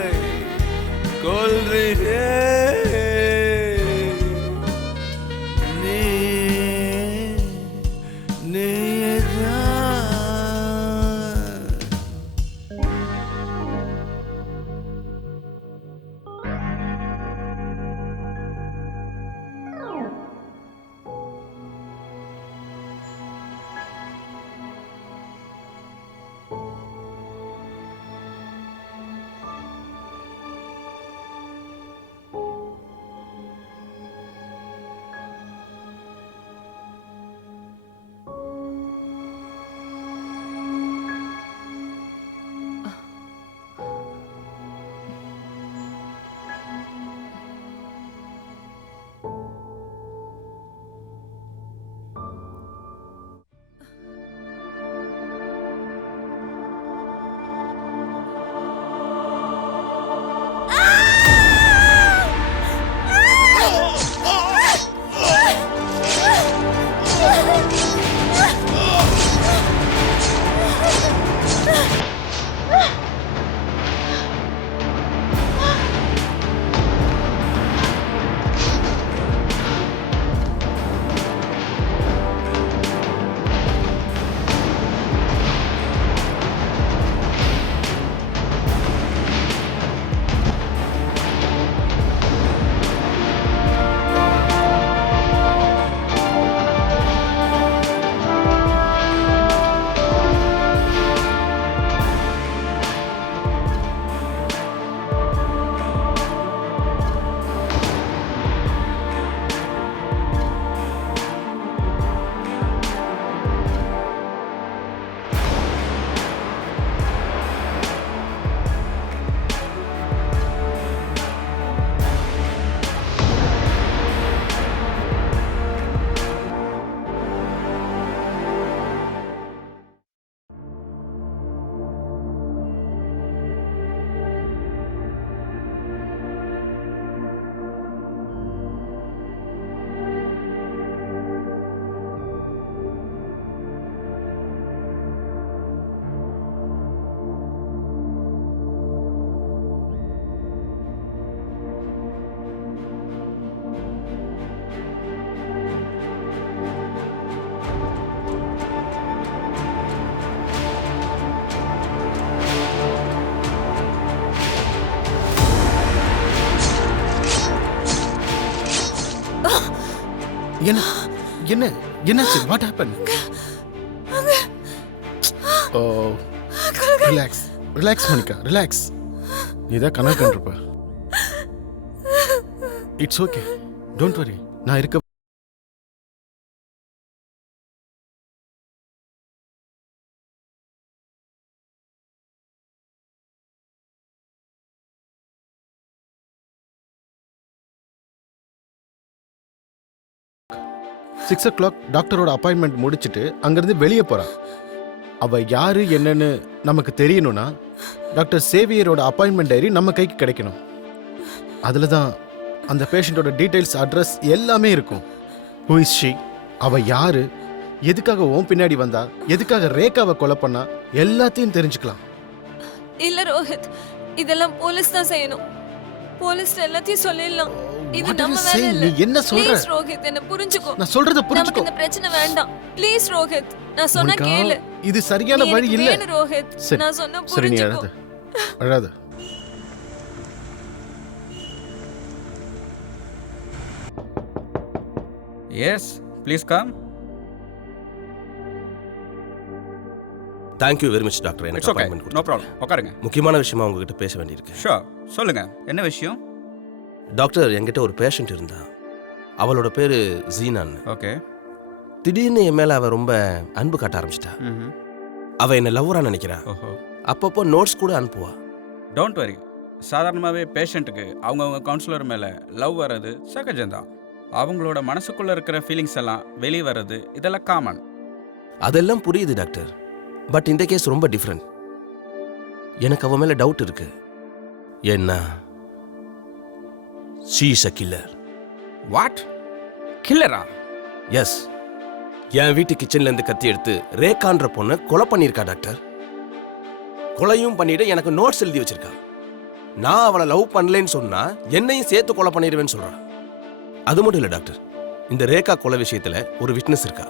என்ன என்ன என்னாச்சு? What happen? Oh relax relax Monica, relax. நீ தான் கனவு கண்டிருப்ப. இட்ஸ் ஓகே, டோன்ட் வரி, நான் இருக்க. சிக்ஸ் ஓ கிளாக் டாக்டரோட அப்பாயின்மெண்ட் முடிச்சுட்டு அங்கேருந்து வெளியே போகிறான். அவள் யாரு என்னன்னு நமக்கு தெரியணும்னா டாக்டர் சேவியரோட அப்பாயின்மெண்ட் டைரி நம்ம கைக்கு கிடைக்கணும். அதில் தான் அந்த பேஷண்ட்டோட டீட்டெயில்ஸ், அட்ரஸ் எல்லாமே இருக்கும். ஹூ இஸ் ஷீ, அவள் யாரு, எதுக்காக உன் பின்னாடி வந்தா, எதுக்காக ரேகாவை கொலை பண்ணா, எல்லாத்தையும் தெரிஞ்சுக்கலாம். இல்ல ரோஹித், இதெல்லாம் போலீஸ் தான் செய்யணும். போலீஸ் எல்லாத்தையும் சொல்லிடலாம். இது What are நம்ம you வேலை saying? இல்ல. நீ என்ன சொல்ற? ப்ளீஸ் ரோஹித், என்ன புரிஞ்சுக்கோ. நான் சொல்றத நமக்கு புரிஞ்சுக்கோ. இந்த பிரச்சனை வேண்டாம். ப்ளீஸ் ரோஹித், நான் சொன்னா மோனிகா, கேளு. இது சரியான நீ வழி எனக்கு இல்ல. வேணும் ரோஹித், சரி நான் சொன்னா சரி, நீ புரிஞ்சுக்கோ. அழாத அழாத. Yes, please come. Thank you very much doctor. It's எனக்கு okay. Appointment No problem. உட்காருங்க. முக்கியமான விஷயமா உங்ககிட்ட பேச வேண்டியிருக்கு. Sure. சொல்லுங்க. என்ன விஷயம்? டாக்டர், என்கிட்ட ஒரு பேஷண்ட் இருந்தா. அவளோட பேரு ஜீனான். ஓகே. திடீர்னு என் மேல அவ ரொம்ப அன்பு காட்ட ஆரம்பிச்சிட்டா. அவ என்ன லவ்வரா நினைக்கிறா. ஓஹோ. அப்பப்போ நோட்ஸ் கூட அனுப்புவா. Don't worry. சாதாரணமாகவே பேஷண்ட்டுக்கு அவங்கவுங்க கவுன்சிலர் மேலே லவ் வர்றது சகஜம்தான். அவங்களோட மனசுக்குள்ளே இருக்கிற ஃபீலிங்ஸ் எல்லாம் வெளியே வர்றது இதெல்லாம் காமன். அதெல்லாம் புரியுது டாக்டர். பட் இந்த கேஸ் ரொம்ப டிஃப்ரெண்ட். எனக்கு அவ மேல டவுட் இருக்கு. என்ன she is a killer. What? கில்லரா? எஸ். என் வீட்டு கிச்சன்ல இருந்து கத்தி எடுத்து ரேகான்ற பொண்ணை கொலை பண்ணியிருக்கா டாக்டர். கொலையும் பண்ணிட்டு எனக்கு நோட்ஸ் எழுதி வச்சிருக்கா. நான் அவளை லவ் பண்ணலன்னு சொன்னா என்னையும் சேர்த்து கொலை பண்ணிடுவேன்னு சொல்றா. அது மட்டும் இல்ல டாக்டர், இந்த ரேகா கொலை விஷயத்துல ஒரு விட்னஸ் இருக்கா.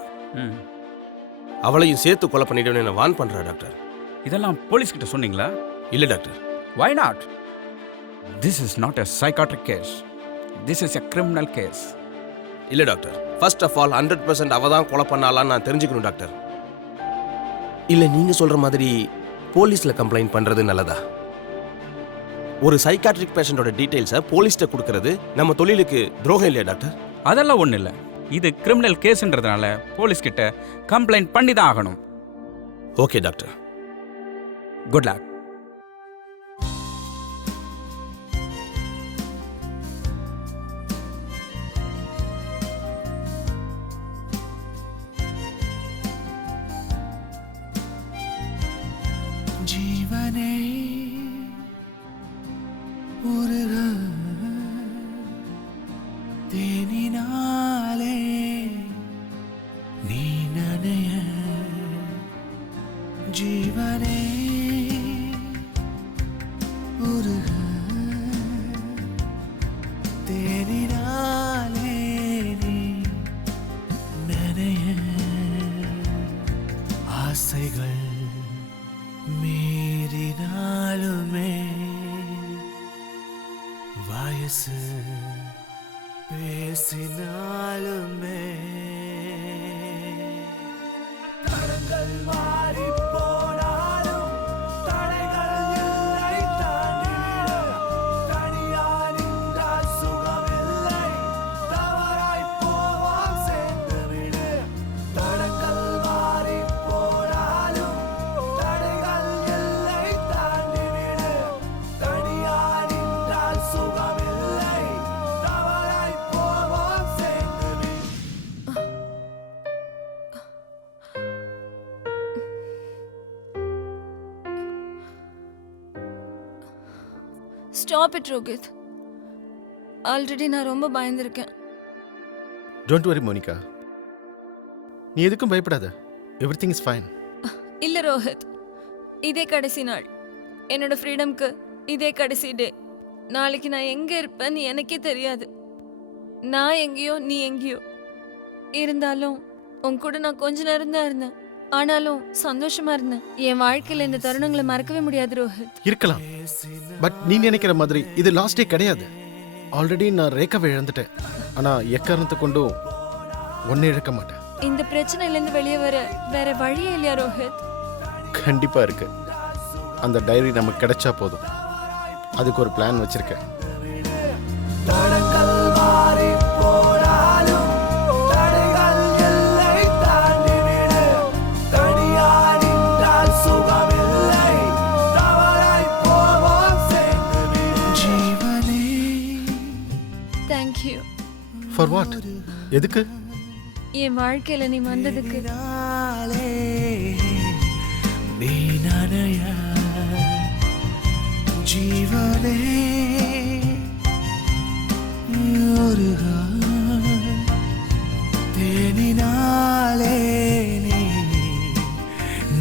அவளையும் சேர்த்து கொலை பண்ணிடுவேன்னு என்ன வான் பண்றா டாக்டர். இதெல்லாம் போலீஸ் கிட்ட சொன்னீங்களா? இல்ல doctor. Why not? This is not a psychiatric case. This is a criminal case. இல்ல டாக்டர், ஃபர்ஸ்ட் ஆஃப் ஆல் 100% அவ தான் கொலை பண்ணாலான்னு நான் தெரிஞ்சுக்கணும் டாக்டர். இல்ல நீங்க சொல்ற மாதிரி போலீஸ்ல கம்ப்ளைண்ட் பண்றது நல்லதா? ஒரு சைக்காட்ரிக் பேஷண்டோட டீடைல்ஸை போலீஸ்ட்ட கொடுக்கறது நம்ம தொழிலுக்கு துரோகம் இல்லையா டாக்டர்? அதெல்லாம் ஒன்றும் இல்லை. இது கிரிமினல் கேஸ்ன்றதுனால போலீஸ் கிட்ட கம்ப்ளைண்ட் பண்ணி தான் ஆகணும். Okay doctor. Good luck. ஜீவனே உருக தேனினாலே நீ நனைய. ஜீவனே உருக தேனினாலே நீ நனைய. ஆசைகள் மீறினாலுமே வயசு பேசினாலுமே தடங்கள் மாறி போனாலும் தடைகள் இல்லை தாண்டிட. தனியா நின்றால் சுகமில்லை, தவறாய் போவான் சேர்ந்து விடு. தடங்கள் மாறி போனாலும் தடைகள் இல்லை தாண்டிவிடு. தனியா நின்றால் சுகமில்லை, தவறாய் போவான் சேர்ந்து விடு. Stop it Rohit. ஆல்ரெடி நான் ரொம்ப பயந்துருக்கேன். டோன்ட் வரி மோனிகா, நீ எதுக்கும் பயப்படாத. Everything is fine. இல்ல ரோஹித், இதே கடைசி நாள். என்னோட ஃப்ரீடம்க்கு இதே கடைசி டே. நாளைக்கு நான் எங்க இருப்பேன்னு எனக்கே தெரியாது. நான் எங்கேயோ நீ எங்கேயோ. இருந்தாலும் உன் கூட நான் கொஞ்ச நேரம் தான் இருந்தேன். ஆனாலும் சந்தோஷமா இருந்தேன். என் வாழ்க்கையில இந்த தருணங்களை மறக்கவே முடியாது ரோஹித். இருக்கலாம், பட் நீ நினைக்கிற மாதிரி இது லாஸ்டே கிடையாது. ஆல்ரெடி நான் ரேகாவை இழந்துட்டேன். ஆனா எக்காரணத்தை கொண்டும் ஒன்னே இழக்க மாட்டேன். இந்த பிரச்சனையிலேருந்து வெளியே வர வேற வழியே இல்லையா ரோஹித்? கண்டிப்பா இருக்கு. அந்த டைரி நமக்கு கிடைச்சா போதும். அதுக்கு ஒரு பிளான் வச்சிருக்கேன். தடங்கள் மாறி போனாலும் தடைகள் எல்லை தாண்டிவிடு. தனியா நின்றால் சுகமில்லை, தவறாய் போவோம் சேர்ந்து விடு. ஜீவனே தேங்க்யூ. For what? எதுக்கு? என் வாழ்க்கையில நீ வந்ததுக்கு. நாளே நீ நனைய ஜீவனே ஒரு தேனினாலே நீ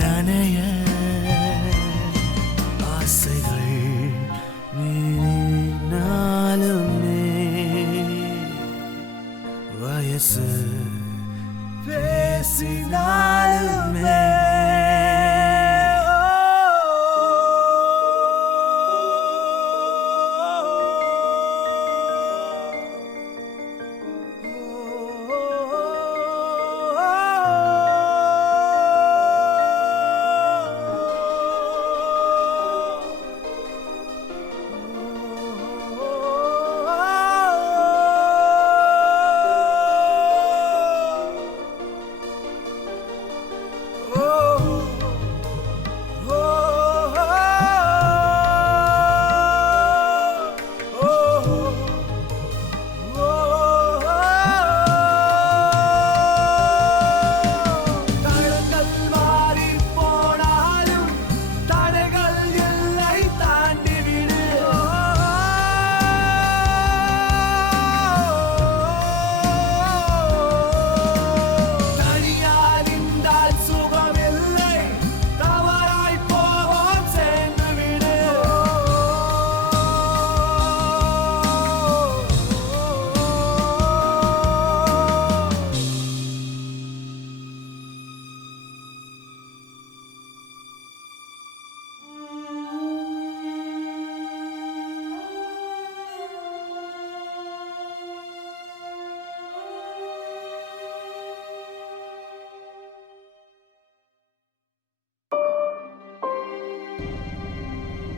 நனைய ஆசைகள் நாளுமே வயசு பேசினாலுமே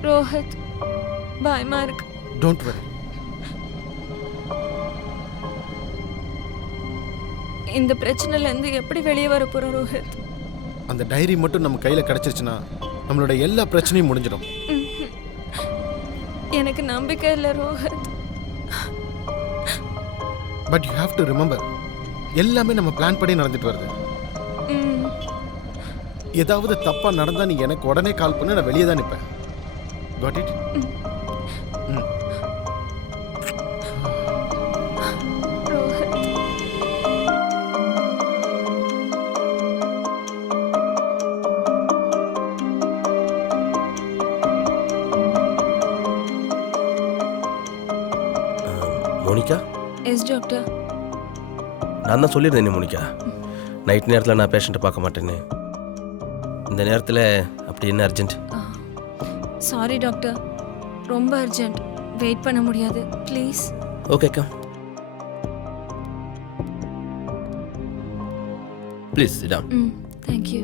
ரோஹித், பயமா இருக்கு. Don't worry. இந்த பிரச்சனையில இருந்து எப்படி வெளியே வர போறோம் ரோஹித்? அந்த டைரி மட்டும் நம்ம கையில கிடைச்சிருச்சுன்னா நம்மளோட எல்லா பிரச்சனையும் முடிஞ்சிடும். எனக்கு நம்பிக்கை இல்லை Rohit. But you have to remember, எல்லாமே நம்ம பிளான் பண்ணி நடந்துட்டு வருது. ஏதாவது தப்பா நடந்தா நீ எனக்கு உடனே கால் பண்ணு, நான் வெளியே தான் நிற்பேன். Got it? Monica, yes doctor. நான் தான் சொல்லியிருந்தேன் மோனிகா, நைட் நேரத்தில் நான் பேஷண்ட்டை பார்க்க மாட்டேன்னு. இந்த நேரத்தில் அப்படி என்ன அர்ஜென்ட்? சாரி டாக்டர், ரொம்ப அர்ஜென்ட். வெயிட் பண்ண முடியாது, please. Okay come, please sit down. Thank you.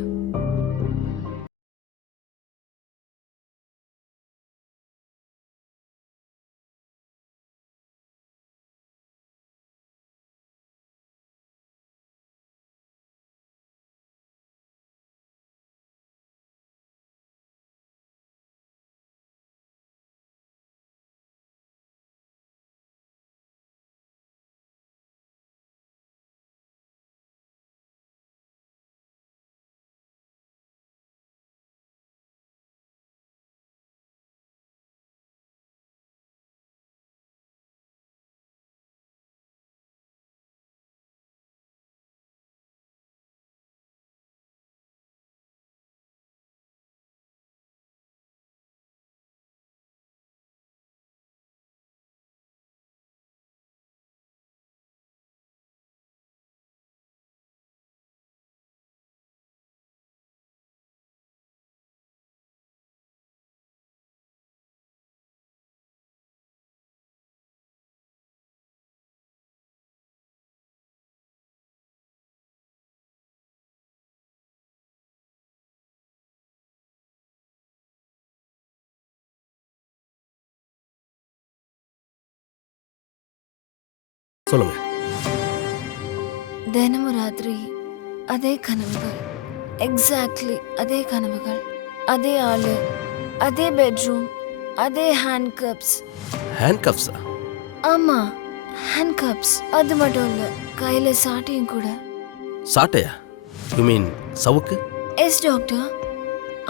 சொல்லுங்க. தினமும் ராத்திரி அதே கனவுகள், எக்ஸாக்ட்லி அதே கனவுகள், அதே ஆளு, அதே பெட்ரூம், அதே ஹேண்ட் கப்ஸ். ஹேண்ட் கப்ஸா? ஆமா, ஹேண்ட் கப்ஸ். அது மட்டும் இல்ல, கையில சாட்டையும் கூட. சாட்டையா? யூ மீன் சவுக்கு? Yes doctor.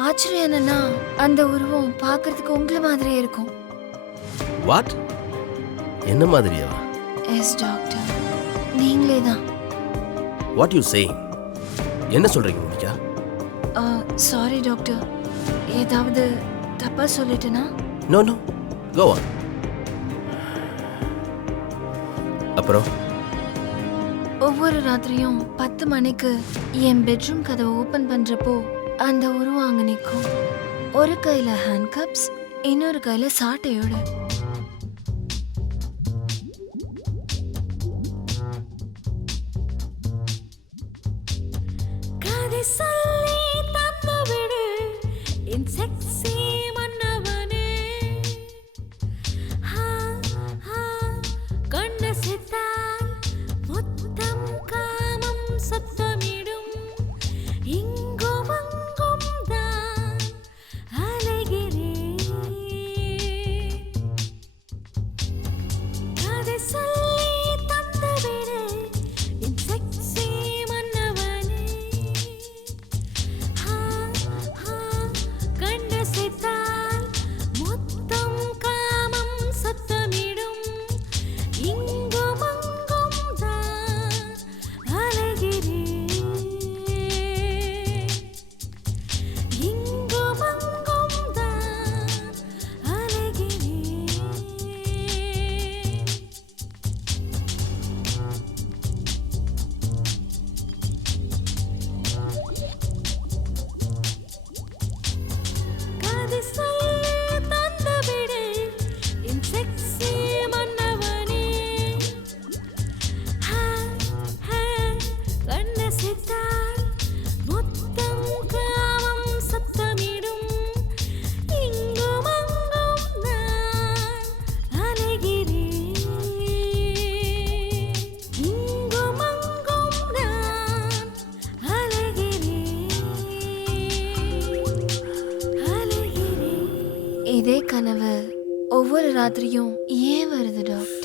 ஆச்சரியம் என்னன்னா அந்த உருவம் பார்க்கறதுக்கு உங்களை மாதிரியே இருக்கும். வாட்? என்ன மாதிரியாவா? எஸ் டாக்டர், நீங்களே தான். What you saying? என்ன சொல்றீங்க மோனிகா? சாரி டாக்டர், ஏதாவது தப்பா சொல்லிட்டேனா? No no, go on. அப்புறம் ஒவ்வொரு ராத்திரியும் 10 மணிக்கு என் பெட்ரூம் கதவை ஓபன் பண்றப்போ அந்த உருவம் அங்க நிற்கும். ஒரு கையில ஹேண்ட் கப்ஸ், இன்னொரு கையில சாட்டையோட. கதை சொல்லி தந்துவிடு என் செக்ஸி மன்னவனே. கண்ண சித்தால் முத்தம் காமம் சத்தமிடும். இங்கும் அங்கும் தான் அலைகிறேன். கதை சொல்லி தந்துவிடு என் செக்ஸி மன்னவனே. கண்ண சித்தால் முத்தம் காமம் சத்தமிடும். இங்கும் அங்கும் தான் அலைகிறேன். இங்கும் அங்கும் தான் அலைகிறேன். கதை சொல்லி தந்துவிடு என் செக்ஸி மன்னவனே. கண்ண சித்தால் முத்தம் காமம் சத்தமிடும். இங்கும் அங்கும் நான் அலைகிறேன். இங்கும் அங்கும் நான் அலைகிறேன். இதே கனவு ஒவ்வொரு ராத்திரியும் ஏன் வருது doctor?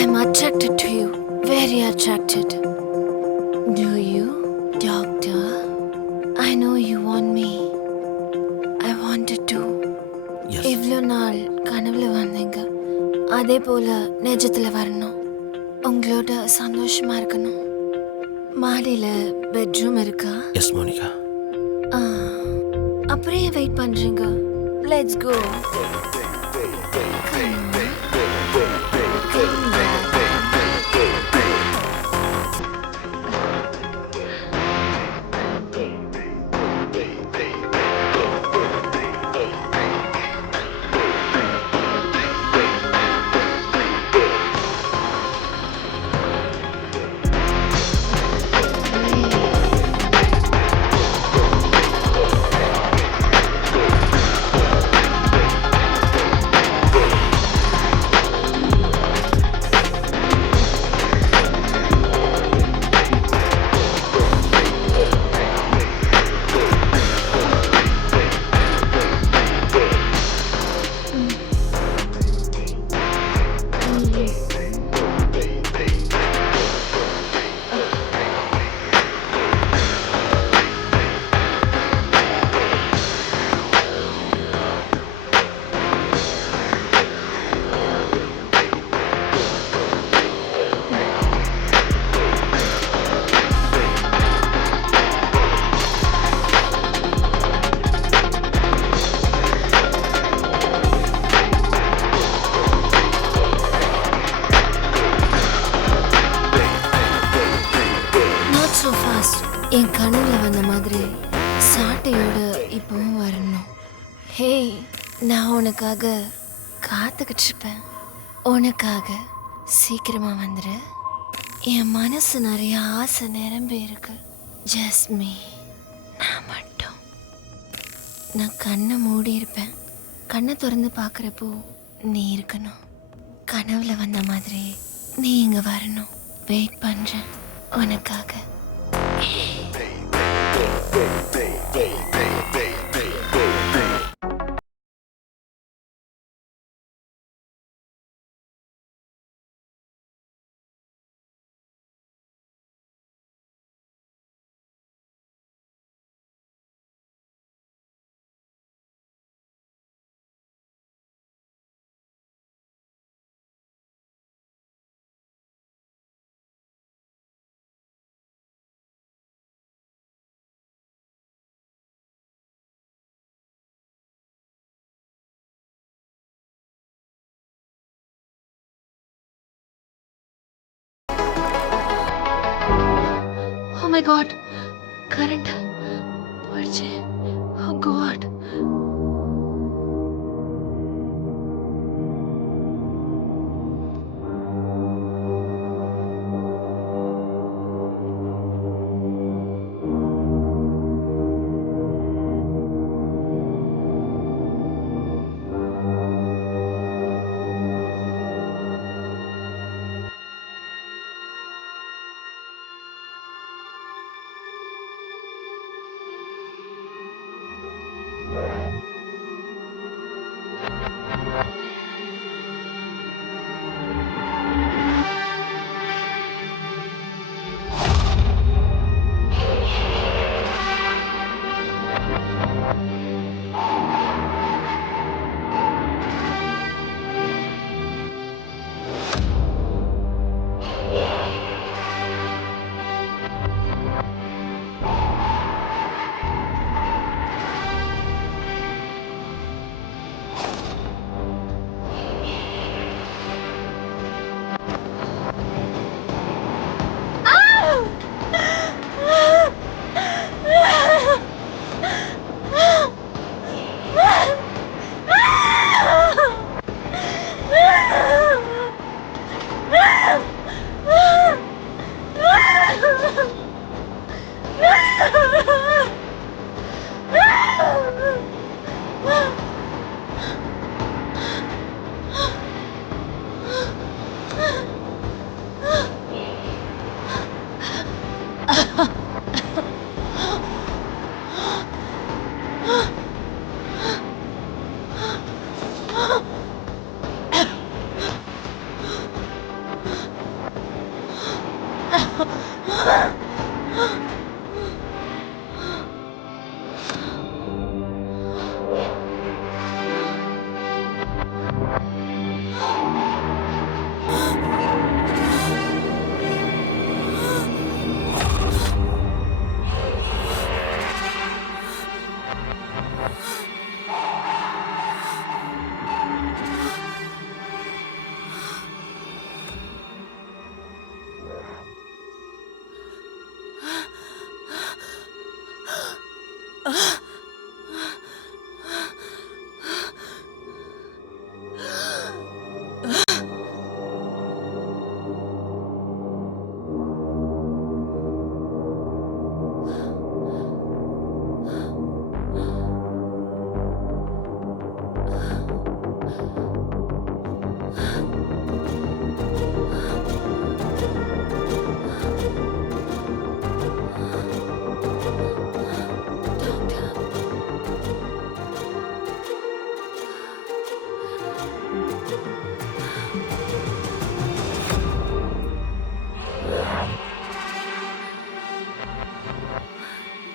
I'm attracted to you, very attracted. Do you, doctor? I know you want me. I wanted to. Yes. இவ்வளோ நாள் கனவுல வந்தீங்க, அதே போல நிஜத்துல வரணும். உங்களோட சந்தோஷமா இருக்கணும். மாடியில பெட்ரூம் இருக்கா? Yes Monica. அப்புறம் ஏன் வெயிட் பண்றீங்க? Let's go. என் கனவுல வந்த மாதிரி சாட்டையோட இப்பவும் வரணும். ஹே, நான் உனக்காக காத்துக்கிட்டு இருப்பேன். உனக்காக சீக்கிரமா வந்துடு. என் மனசு நிறைய ஆசை நிரம்பி இருக்கு. ஜஸ்ட் மீ, நான் மட்டும். நான் கண்ணை மூடி இருப்பேன். கண்ணை திறந்து பார்க்குறப்போ நீ இருக்கணும். கனவுல வந்த மாதிரி நீ இங்க வரணும். வெயிட் பண்றேன் உனக்காக. Oh my God, current போயிடுச்சு. Oh God.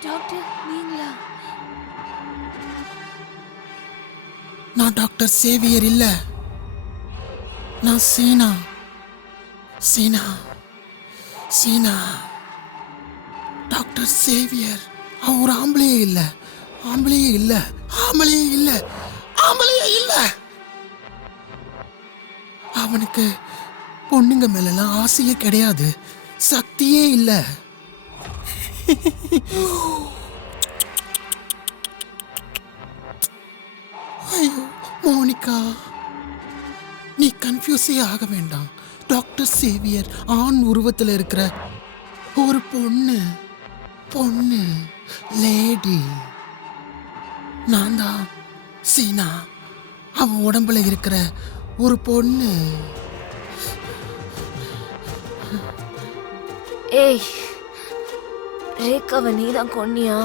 டாக்டர் நீங்களா? நான் டாக்டர் சேவியர் இல்ல, நான் சீனா. சீனா சீனா டாக்டர் சேவியர். அவர் ஆம்பளையே இல்ல, ஆம்பளையே இல்ல, ஆம்பளையே இல்ல, ஆம்பளையே இல்ல. அவனுக்கு பொண்ணுங்க மேலலாம் ஆசையே கிடையாது, சக்தியே இல்ல. ஐயோ மோனிகா, நீ கன்ஃபியூஸே ஆக வேண்டாம். டாக்டர் சேவியர் ஆண் உருவத்தில் இருக்கிற ஒரு பொண்ணு லேடி. நான் தான் சீனா, அவன் உடம்புல இருக்கிற ஒரு பொண்ணு. ஏய், ரேகாவை நீ தான் கொன்னியா?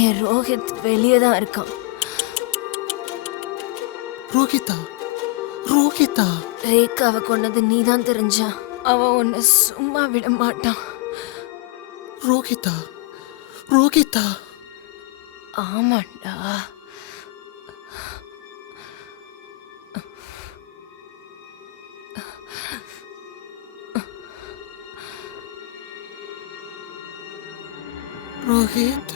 என் ரோஹித் வெளியே தான் இருக்கான். ரோஹிதா ரேகாவை கொன்னது நீ தான் தெரிஞ்சா அவன் உன்னை சும்மா விட மாட்டான். ரோஹிதா ஆமாண்டா. ரோஹித்,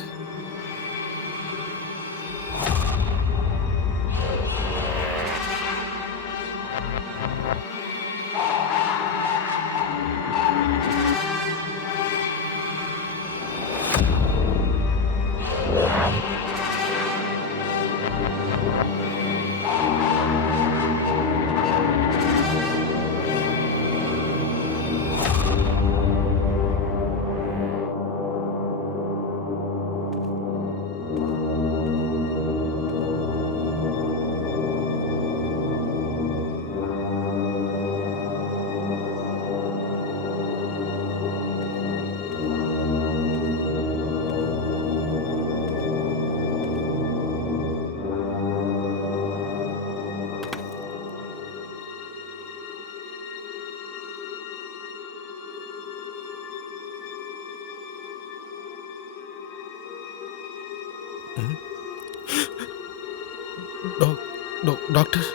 டாக்டர்,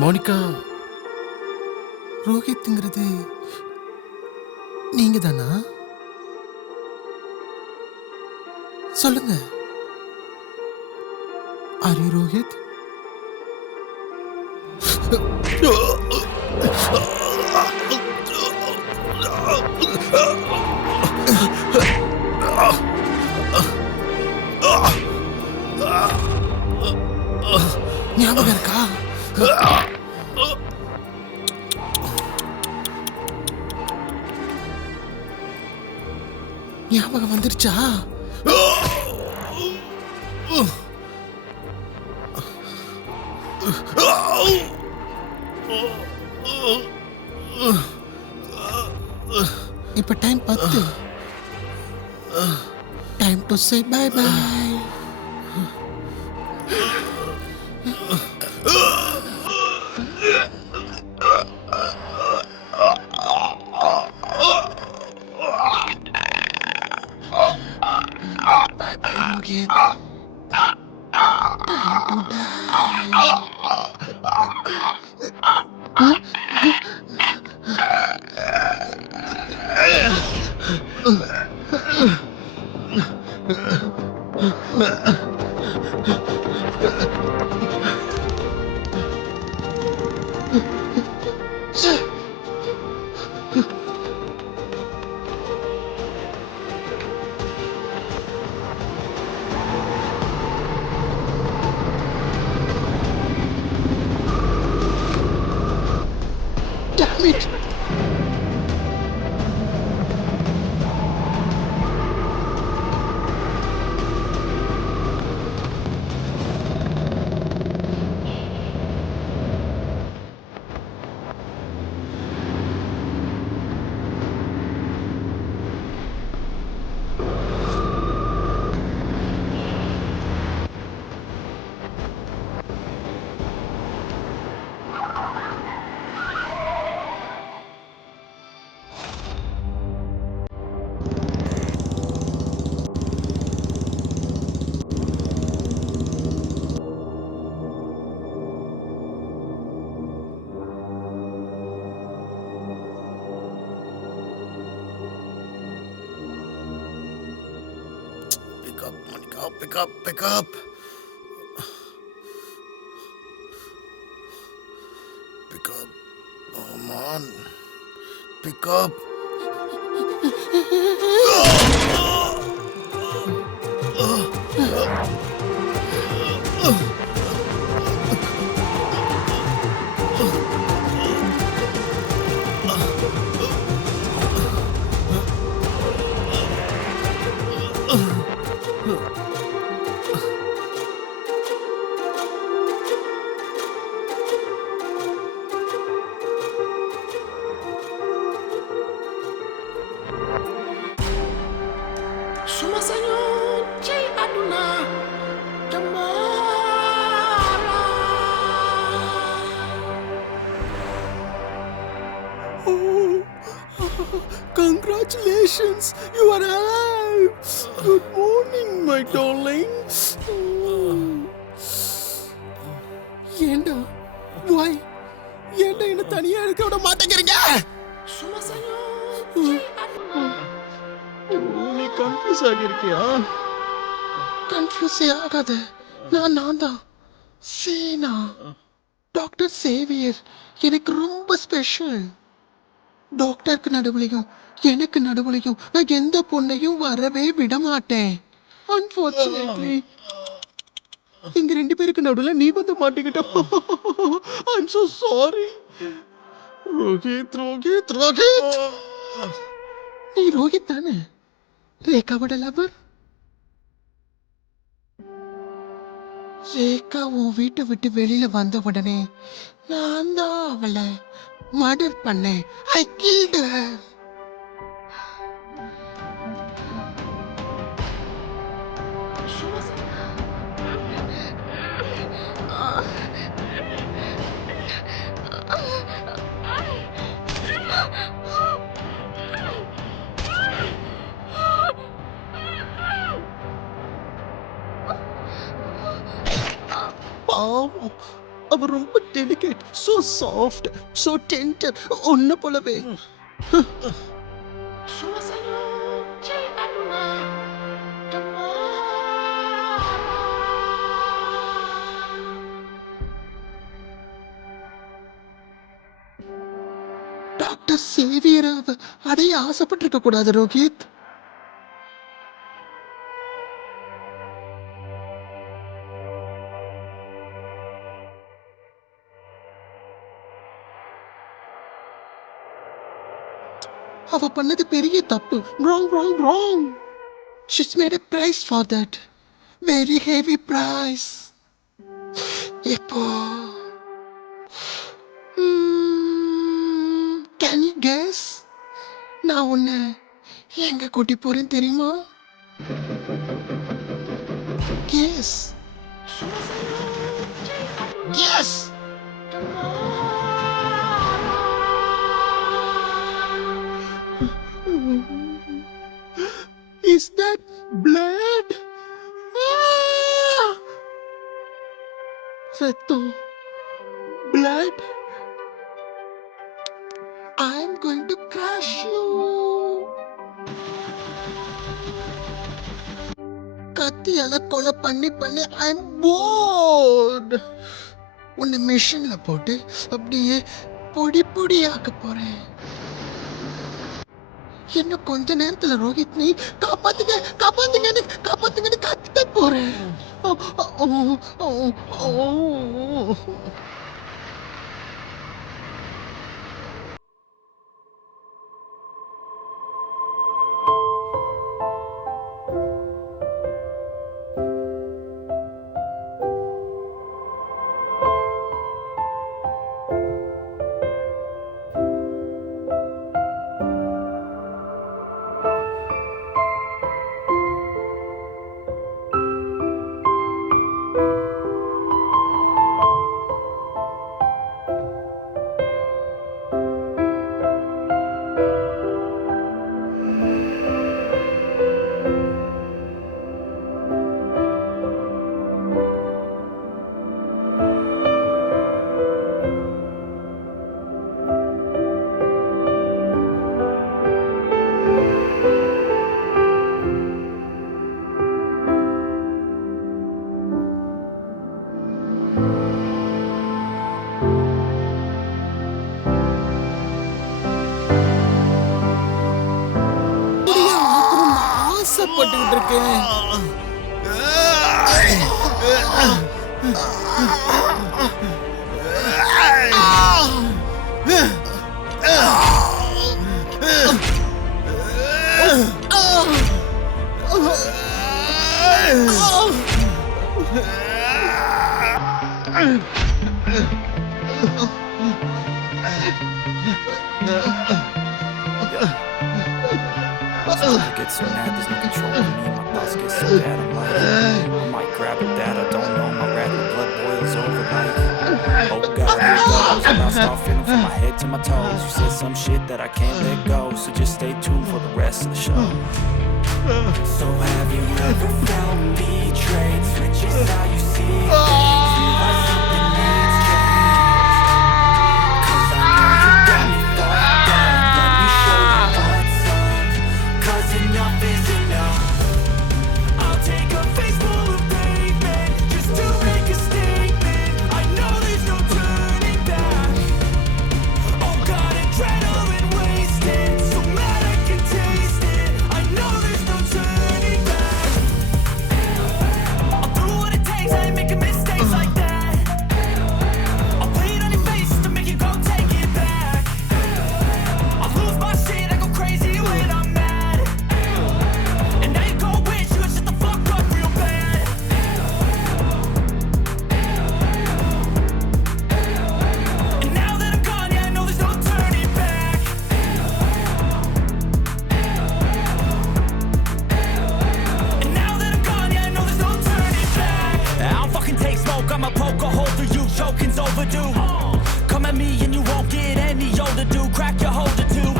மோனிகா, ரோஹித்ங்கிறது நீங்க தானா? சொல்லுங்க. Are you Rohit? ஞாபகம் இருக்கா? ஞாபகம் வந்துருச்சா? இப்ப time 10. Time to say bye bye. Damn it! Pick up. Pick up. Come on. Pick up. Suma sañoon ci àdduna Jamara. Oh, congratulations, you are alive. Good morning, my darling. ஏண்டா why ஏண்டா என்ன தனியா இருக்க விட மாட்டேங்கிறீங்க? சும்மா நீ கன்ஃபியூஸ் ஆகியிருக்கியா? கன்ஃபியூஸே ஆகாத. நான் தான் சேனா, டாக்டர் சேவியர். எனக்கு ரொம்ப ஸ்பெஷல். டாக்டருக்கு நடுவுலையும் எனக்கு நடுவுலையும் நான் எந்த பொண்ணையும் வரவே விட மாட்டேன். அன்ஃபார்ச்சுனேட்லி எங்க 2 பேருக்கு நடுவுல நீ வந்து மாட்டிக்கிட்ட. I'm so sorry. ரோஹித். நீ ரோஹித் தானே, ரேகாவோட லவர்? ரேகா உன் வீட்டை விட்டு வெளியில வந்த உடனே நான் தான் அவளை மர்டர் பண்ணேன். I killed her. பாவம், அவ ரொம்ப delicate, so soft, so tender, உன்னை போலவே. டாக்டர் சேவியர் அடைய ஆசைப்பட்டிருக்க கூடாது ரோஹித். அவ பண்ணது பெரிய தப்பு. wrong. She's made a price for that. Very heavy price. இப்போ can you guess? நான் உன்னை எங்க கூட்டி போறேன் தெரியுமா? Guess. Is that blood? ரத்தம், blood. I'm going to crush you. கத்தியால கொலை பண்ணி I'm bored. உன்னை மிஷின்ல போட்டு அப்படியே பொடி ஆக்க போறேன். இன்னும் கொஞ்ச நேரத்துல ரோஹித் நீ காப்பாத்துங்கன்னு கத்த போறேன். கஷ்டப்பட்டுக்கிட்டு இருக்கேன். I get so mad, there's no control in me. My thoughts get so bad, I might grab at that. I don't know, my rabbit blood boils over like, oh God, here it goes. And I'll start feeling from my head to my toes. You said some shit that I can't let go, so just stay tuned for the rest of the show. So have you ever felt betrayed? Switches how you see things, realize something needs change. 'Cause I know you got me fucked up. Let me show you what's up. 'Cause enough is enough. I'll take a face full of pavement just to make a statement. I know there's no turning back. Oh God, adrenaline wasted, so mad I can taste it. I know there's no turning back. I'll do what it takes, I ain't making mistakes like that. I'll play it on your face to make you go take it back. I'll lose my shit, I go crazy when I'm mad. And now you go wish you would shut the fuck up real bad. And now that I'm gone, yeah, I know there's no turning back. And now that I'm gone, yeah, I know there's no turning back. I'll fucking take smoke, I'ma poke a hole through you, choking's overdue. Come at me and you won't get any older, dude. Crack your holder too.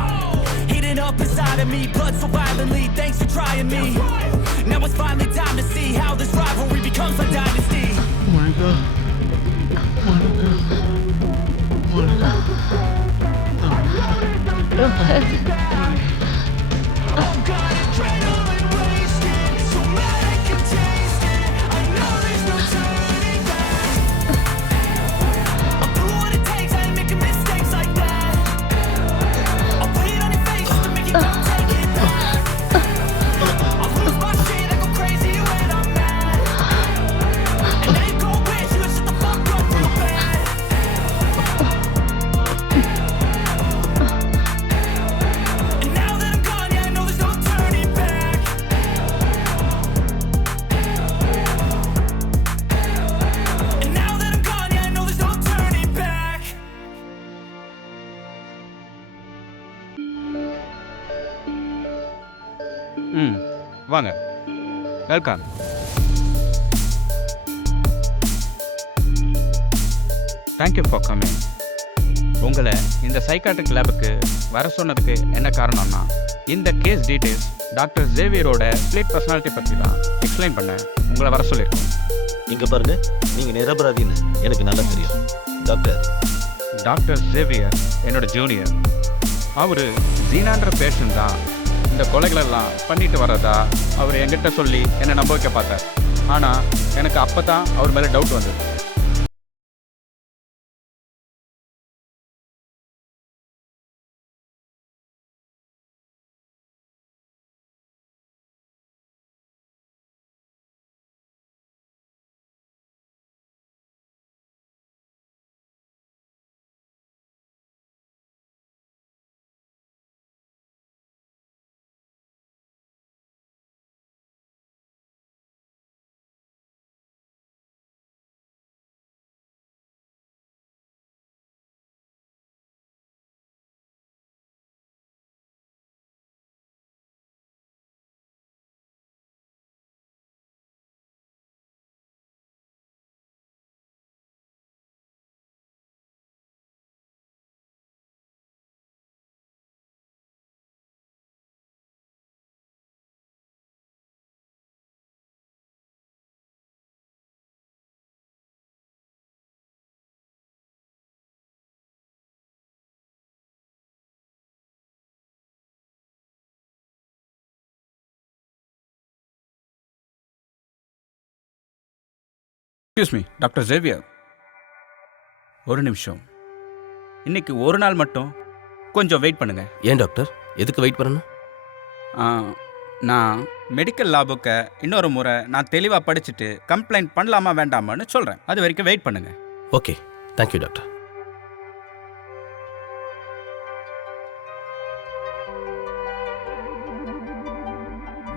Heating up inside of me, blood so violently. Thanks for trying me. Now it's finally time to see how this rivalry becomes a dynasty. Oh God, adrenaline wasted, so mad I can taste it. I know there's no turning back. I'll do what it takes, I ain't making mistakes like that. I'll play it on your face just to make you go take it back. I'll lose my shit, I go crazy when I'm mad. And now you go wish you would shut the fuck up real bad. And now that I'm gone, yeah, I know there's no turning back. And now that I'm gone, yeah, I know there's no turning back. வாங்க, வெல்கம். Thank you for coming. உங்களை இந்த சைக்காட்ரிக் லேபுக்கு வர சொன்னதுக்கு என்ன காரணம்னா, இந்த கேஸ் டீட்டெயில்ஸ் டாக்டர் ஜேவியரோட ஸ்பிளிட் பர்சனாலிட்டி பற்றி தான் எக்ஸ்பிளைன் பண்ண உங்களை வர சொல்லியிருக்கோம். இங்க பாருங்க, நீங்க நிரபராதின்னு எனக்கு நல்லா தெரியும் டாக்டர். டாக்டர் ஜேவியர் என்னோட ஜூனியர். அவர் ஜீனான்ற பேஷண்ட் தான் இந்த கொலைகளெல்லாம் பண்ணிட்டு வர்றதா அவர் என்கிட்ட சொல்லி என்னை நம்ப வைக்க பார்த்தார். ஆனால் எனக்கு அப்போ தான் அவர் மேலே டவுட் வந்தது. எக்ஸ்கியூஸ் மீ டாக்டர் ஜேவியர், ஒரு நிமிஷம். இன்னைக்கு ஒரு நாள் மட்டும் கொஞ்சம் வெயிட் பண்ணுங்க. ஏன் டாக்டர், எதுக்கு வெயிட் பண்ணணும்? நான் மெடிக்கல் லா புக்கை இன்னொரு முறை நான் தெளிவாக படிச்சுட்டு கம்ப்ளைண்ட் பண்ணலாமா வேண்டாமான்னு சொல்கிறேன். அது வரைக்கும் வெயிட் பண்ணுங்க. Okay, thank you doctor.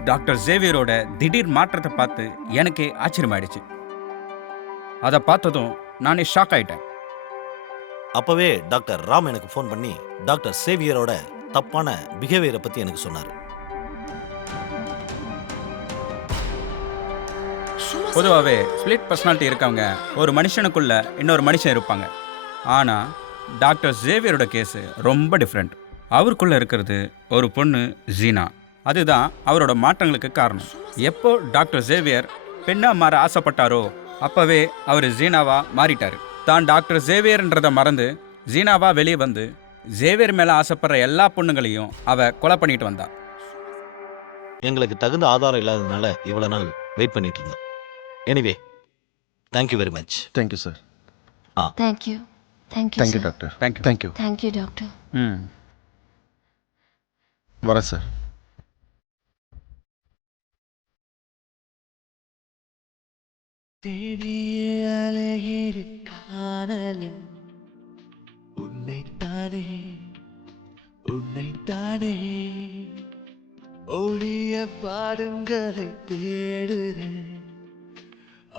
டாக்டர் ஜேவியரோட திடீர் மாற்றத்தை பார்த்து எனக்கே ஆச்சரியமாயிடுச்சு. அதை பார்த்ததும் நானே ஷாக் ஆயிட்டேன். அப்பவே டாக்டர் ராம் எனக்கு ஃபோன் பண்ணி டாக்டர் சேவியரோட தப்பான பிஹேவியரை பத்தி எனக்கு சொன்னார். பொதுவாகவே ஸ்பிளிட் பர்சனாலிட்டி இருக்கவங்க ஒரு மனுஷனுக்குள்ள இன்னொரு மனுஷன் இருப்பாங்க. ஆனால் டாக்டர் ஜேவியரோட கேஸு ரொம்ப டிஃப்ரெண்ட். அவருக்குள்ளே இருக்கிறது ஒரு பொண்ணு ஜீனா. அதுதான் அவரோட மாற்றங்களுக்கு காரணம். எப்போ டாக்டர் ஜேவியர் பெண்ணாக மாற ஆசைப்பட்டாரோ அப்போவே அவர் ஜீனாவா மாறிட்டார். தான் டாக்டர் ஜேவியர்ன்றதை மறந்து ஜீனாவா வெளியே வந்து ஜேவியர் மேலே ஆசைப்படுற எல்லா பொண்ணுங்களையும் அவ கொலை பண்ணிட்டு வந்தா. எங்களுக்கு தகுந்த ஆதாரம் இல்லாததுனால இவ்வளவு நாள் வெயிட் பண்ணிட்டு இருந்தோம். Anyway, thank you very much. Thank you sir. Thank you thank you thank you doctor. Thank you. Thank you. Thank you doctor. வரேன் சார். தேடிய அழகிரு காணலும் உன்னைத்தானே உன்னைத்தானே ஒளிய பாடுங்களை தேடுறேன்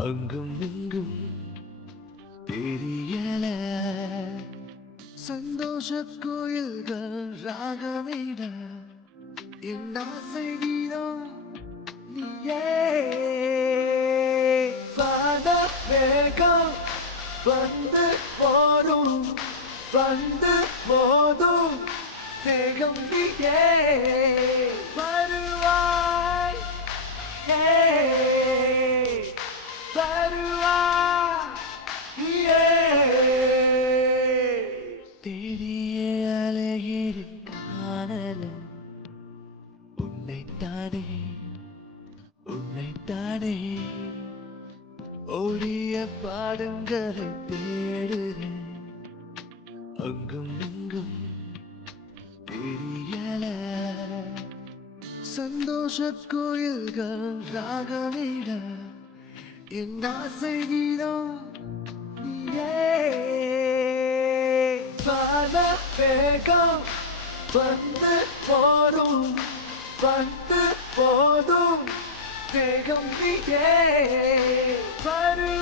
அங்கும் இங்கும் தெரியல சந்தோஷ கோயில்கள் ராகமிட என் ஆசை கீதம் நீயே பாத வேகம் வந்து போதும் வந்து போதும் வேகம் நீயே வருவாய் வருவாய் நீயே தேடிய அழகிரு காணலும் உன்னைத்தானே உன்னைத்தானே ஒளிய பாடுங்களை தேடுறேன் அங்கும் இங்கும் தெரியல சந்தோஷ கோயில்கள் ராகமிட என் ஆசை கீதம் நீயே பாத வேகம் வந்து போதும் வந்து போதும் வேகம் நீயே வருவாய்